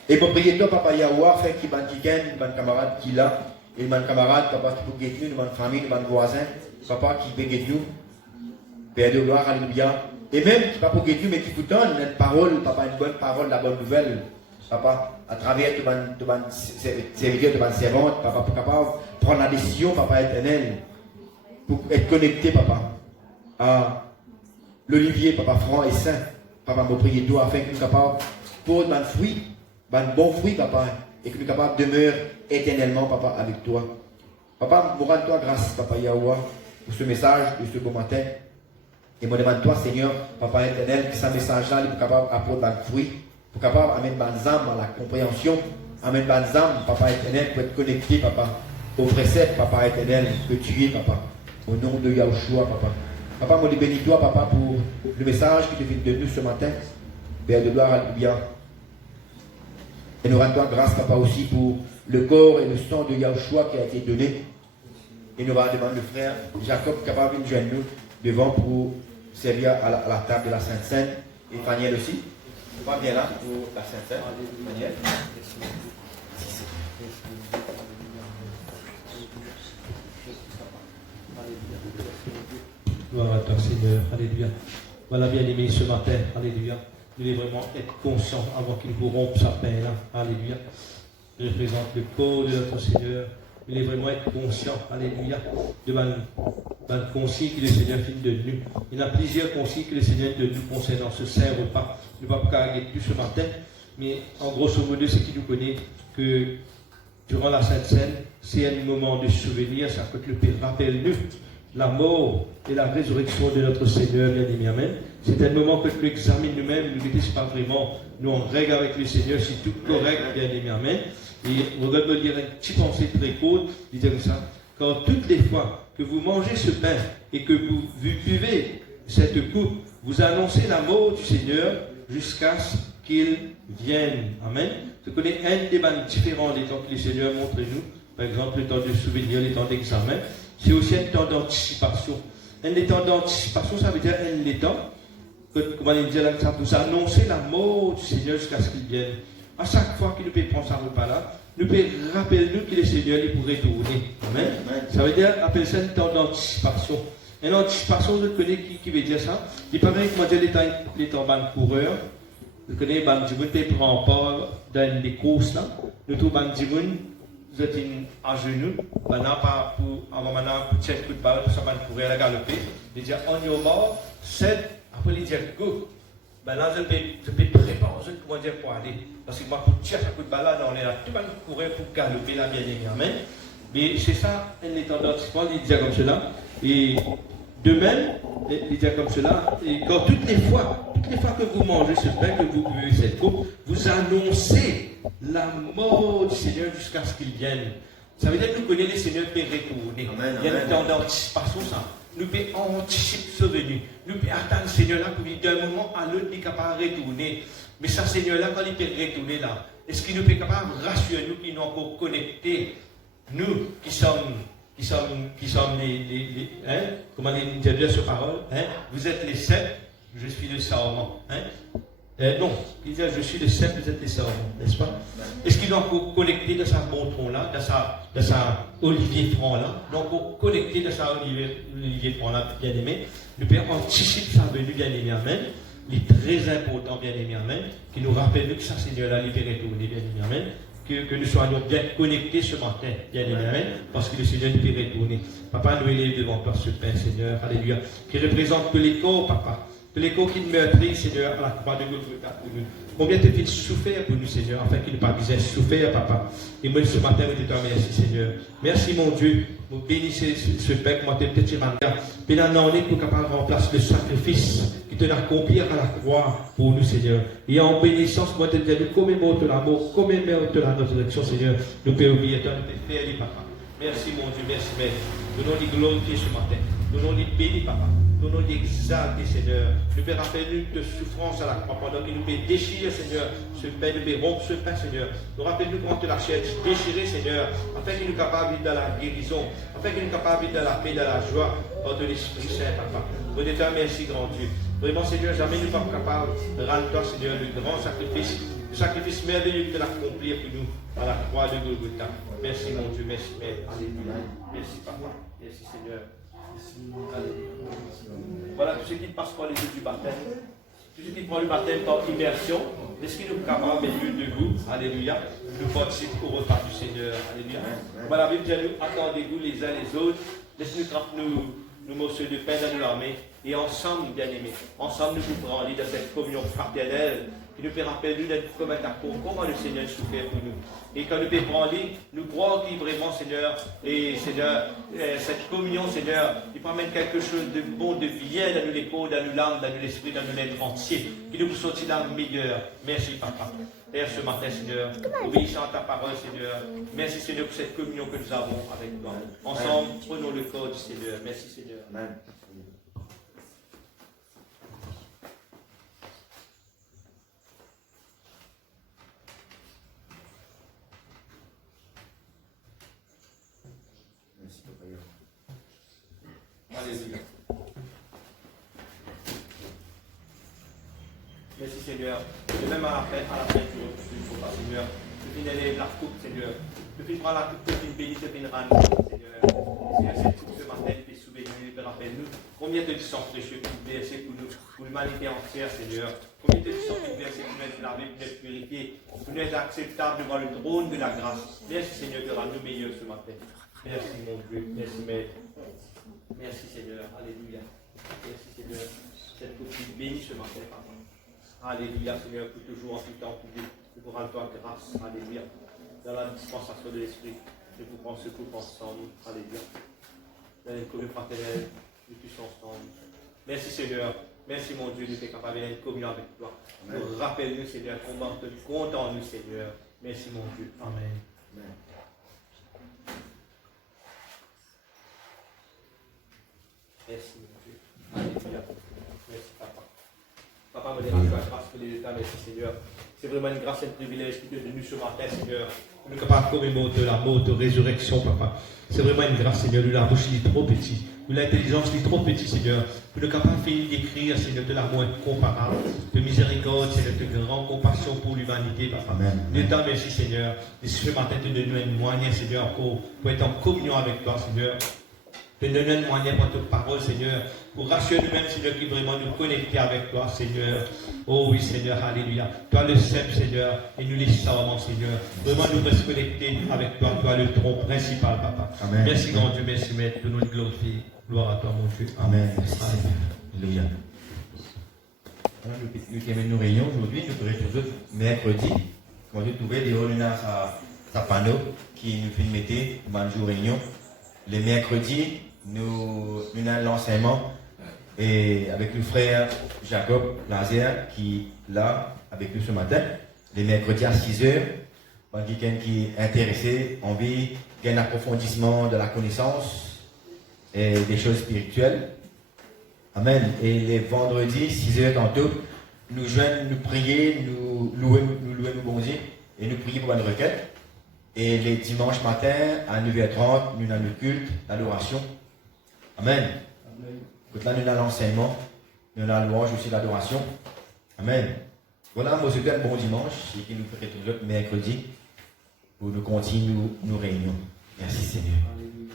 Et pour prier toi, papa Yahweh, fait qu'il y ait un camarade qui l'a, et un camarade, papa, qui peut guetter nous, une famille, un voisin, papa, qui peut guetter nous. Père de gloire, alléluia. Et même, qui pas pour guetter nous, mais qui vous donne une parole, papa, une bonne parole, la bonne nouvelle. Papa, à travers tout le serviteur, de ma servante, papa, pour capable prendre la décision, papa éternel, pour être connecté, papa, à l'olivier, papa, franc et saint. Papa, me prier toi afin que nous soyons capables de prendre un fruit, un bon fruit, papa, et que nous soyons capables de demeurer éternellement, papa, avec toi. Papa, me rends-toi grâce, papa Yahweh, pour ce message de ce beau matin. Et me demande-toi, Seigneur, papa éternel, que ce message-là, il est capable d'apporter un fruit. Pour capable d'amener des âmes à la compréhension, amener des âmes, papa éternel, pour être connecté, papa, au précepte, papa éternel, que tu es, papa, au nom de Yahushua, papa. Papa, moi, bénis toi, papa, pour le message qui te vient de nous ce matin. Père de gloire, alléluia. Et nous rendons grâce, papa, aussi pour le corps et le sang de Yahushua qui a été donné. Et nous allons demander le frère Jacob, capable de joindre nous devant pour servir à la table de la Sainte Seine. Et Faniel aussi. On va bien là pour la Sainte-Seine. Daniel. Gloire à toi, Seigneur. Alléluia. Voilà, bien aimé ce matin. Alléluia. Nous devons vraiment être conscients avant qu'il vous rompe sa peine. Alléluia. Je représente le corps de notre Seigneur. Nous devons vraiment être conscients. Alléluia. De la consigne que le Seigneur fait de nous. Il y a plusieurs consignes que le Seigneur de nous concernant ce saint repas. Nous ne pouvons pas carrer plus ce matin, mais en grosso modo, c'est qu'il nous connaît que durant la Sainte Seine, c'est un moment de souvenir, ça que le Père rappelle-nous la mort et la résurrection de notre Seigneur, bien-aimé, amen. C'est un moment que nous examinons nous-mêmes, nous ne pas vraiment, nous en règle avec le Seigneur, c'est tout correct, bien-aimé, amen. Et on va me dire une petite pensée très courte, il dit comme ça, quand toutes les fois que vous mangez ce pain et que vous buvez cette coupe, vous annoncez la mort du Seigneur jusqu'à ce qu'il vienne. Amen. Je connais un des bandes différents des temps que le Seigneur montre nous. Par exemple, le temps de souvenir, le temps d'examen. C'est aussi un temps d'anticipation. Un des temps d'anticipation, ça veut dire un des temps, comment on dit là, ça vous annoncer la mort du Seigneur jusqu'à ce qu'il vienne. À chaque fois qu'il nous peut prendre sa repas là, nous peut rappeler nous que le Seigneur il pourrait tourner. Amen. Ça veut dire, appelle ça un temps d'anticipation. Une anticipation, je connais qui veut dire ça. Il paraît que moi, les temps ban coureur, Vous connaissez, Bandimoun prend part dans des courses là. Nous tous, Bandimoun, vous êtes à genoux. Maintenant, avant pour check coup de balle, tout ça, on courir à la galoper. Il dit, on y est au bord, 7, après il dit, go. Maintenant, je peux préparer, comment dire, pour aller. Parce que moi, pour tirer un coup de balle là, on est là, tout le monde courir pour galoper la bien-aimée. Amen. Mais c'est ça, un tendance, il dit comme cela. Et de même, il dit comme cela, et quand toutes les fois que vous mangez ce pain, que vous buvez cette coupe, vous annoncez la mort du Seigneur jusqu'à ce qu'il vienne. Ça veut dire que nous connaissons les Seigneurs qui retourner. Il y a une temps d'anticipation, ça. Nous pouvons anticiper ce venu. Nous pouvons attendre le Seigneur là pour lui d'un moment à l'autre, il est capable de retourner. Mais ce Seigneur là, quand il peut retourner là, est-ce qu'il nous est capable de rassurer nous qui nous encore connectés, nous qui sommes les comment dire sur parole, vous êtes les 7, je suis le serment. Non, il dit je suis le 7, vous êtes les serments, n'est-ce pas? Est-ce qu'il doit encore connecter de sa montre là, de sa Olivier Franc là, donc connecter de sa Olivier Franc là, bien aimé, le Père anticipe sa venue, bien aimé, amen. Il est très important, bien aimé, amen, qui nous rappelle que ça Seigneur là, il est retourné, bien aimé, amen. Que nous soyons bien connectés ce matin, bien aimé, amen, parce que le Seigneur nous peut retourner. Papa, nous élève devant toi ce Père, Seigneur, alléluia, qui représente tous les corps, papa, tous les corps qui nous meurtrit, Seigneur, à la croix de Golgotha pour nous. Combien te fait souffrir pour nous, Seigneur, afin qu'il ne pas besoin de souffrir, papa. Et moi, ce matin, je te remercie, Seigneur. Merci, mon Dieu, pour bénir ce Père, comment tu petit manga. Bénin, on est pour capable de remplacer le sacrifice qui te l'a accompli à la croix pour nous, Seigneur. Et en bénissance, moi, te dis, nous commémorons l'amour, commémorons la résurrection, Seigneur. Nous pouvons oublier, toi, nous te faire, papa. Merci, mon Dieu, merci, Maître. Nous nous glorifier ce matin. Nous nous bénis, papa. Nous nous exalter, Seigneur. Nous pouvons rappeler de souffrance à la croix pendant qu'il nous peut déchirer, Seigneur, ce pain, nous pouvons rompre ce pain, Seigneur. Nous rappelons-nous comment tu la cherches, déchirer, Seigneur, afin qu'il nous capable de vivre dans la guérison, afin qu'il nous capable de vivre dans la paix, dans la joie, par de l'Esprit Saint, papa. Nous te merci, grand Dieu. Vraiment, Seigneur, jamais nous ne sommes capables de rendre toi, Seigneur, le grand sacrifice, le sacrifice merveilleux que tu as accompli pour nous à la croix de Golgotha. Merci, mon Dieu, merci, Père. Alléluia. Merci, papa. Merci, Seigneur. Voilà tout ce qui passe par les yeux du baptême, tout ce qui prend le baptême par immersion, est-ce qu'il nous est capable de lieu debout, alléluia, nous participer au repas du Seigneur, alléluia. Voilà, la Bible dit, nous attendez-vous les uns les autres, laissez-nous nous morceaux de pain dans nos mains, et ensemble, bien aimés, ensemble nous pouvons aller dans cette communion fraternelle, qui nous fait rappeler nous d'être comme un accord, comment le Seigneur souffert pour nous. Et quand nous pouvons prendre, nous croyons qu'il vraiment, Seigneur, et Seigneur, cette communion, Seigneur, il promène quelque chose de bon, de bien dans nos l'épaule, dans nos l'âme, dans l'esprit, dans nos l'être entier, qui nous sortit la meilleure. Merci, Papa. Père, ce matin, Seigneur, obéissant à ta parole, Seigneur. Merci, Seigneur, pour cette communion que nous avons avec toi. Ensemble, prenons le corps du Seigneur. Merci, Seigneur. Amen. Alléluia. Merci Seigneur. Et même à la fin du repas, Seigneur. Je finis d'aller la coupe, Seigneur. Je finis prendre la coupe, je finis bénir, je finis rendre, Seigneur. Seigneur, cette coupe ce matin, tu es souvenir, rappelle-nous. Combien de sang précieux qui nous versé pour nous, pour l'humanité entière, Seigneur. Combien de sang qui nous versé pour nous être lavé, pour nous être purifié, pour nous être acceptable devant le trône de la grâce. Merci Seigneur de rendre nous meilleurs ce matin. Merci mon Dieu. Merci Maître. Merci Seigneur, alléluia. Merci Seigneur, cette coupe qui bénit ce matin, Papa. Alléluia Seigneur, pour toujours en tout temps, nous vous rendre toi grâce, alléluia. Dans la dispensation de l'Esprit, nous vous prendre ce coupe ensemble, alléluia. Dans une communion fraternelle, nous tous ensemble. Merci Seigneur, merci mon Dieu, nous sommes capables d'une communion avec toi. Nous rappelle-nous Seigneur, comment te compte en nous Seigneur. Merci mon Dieu, Amen. Amen. Merci, mon Dieu. Alléluia. Merci, Papa. Papa, me dérange la grâce pour les États, merci, Seigneur. C'est vraiment une grâce et un privilège qui est devenu ce matin, Seigneur. Nous sommes capables de commémorer de la mort, de résurrection, Papa. C'est vraiment une grâce, Seigneur. Nous, la bouche est trop petite. Nous, l'intelligence est trop petite, Seigneur. Nous sommes capables de finir d'écrire, Seigneur, de l'amour incomparable, de miséricorde, Seigneur, de grande compassion pour l'humanité, Papa. Amen. Nous t'en merci, Seigneur. Et ce matin, tu donnes nous un moyen, Seigneur, pour être en communion avec toi, Seigneur. Donne-nous n'importe parole, Seigneur, pour rassurer nous-mêmes, Seigneur, qui vraiment nous connecter avec toi, Seigneur. Oh oui, Seigneur, alléluia. Toi le seul, Seigneur, et nous les servons, Seigneur. Vraiment nous rester connectés avec toi, toi le tronc principal, Papa. Amen. Merci, grand Dieu, merci, Maître, pour nous glorifier. Gloire à toi, mon Dieu. Amen. Merci, Seigneur. Alléluia. Nous terminons nos réunions aujourd'hui. Nous ferons tous autres mercredi. Quand je trouvais des rôles dans sa panneau qui nous fait mettre dans jour réunion. Les mercredis, nous avons l'enseignement et avec le frère Jacob Lazer qui est là avec nous ce matin. Les mercredis à 6h. Pour quelqu'un qui est intéressé, envie d'un approfondissement de la connaissance et des choses spirituelles. Amen. Et les vendredis, 6h tantôt, nous joignons, nous prier, nous louer nos bons Dieu et nous prier pour une requête. Et les dimanches matin, à 9h30, nous avons le culte, l'adoration. Amen. Donc là, nous avons l'enseignement, nous avons la louange aussi, l'adoration. Amen. Voilà, moi, c'était un bon dimanche et qui nous ferait tout l'autre mercredi pour nous continuer nos réunions. Merci Seigneur. Alléluia.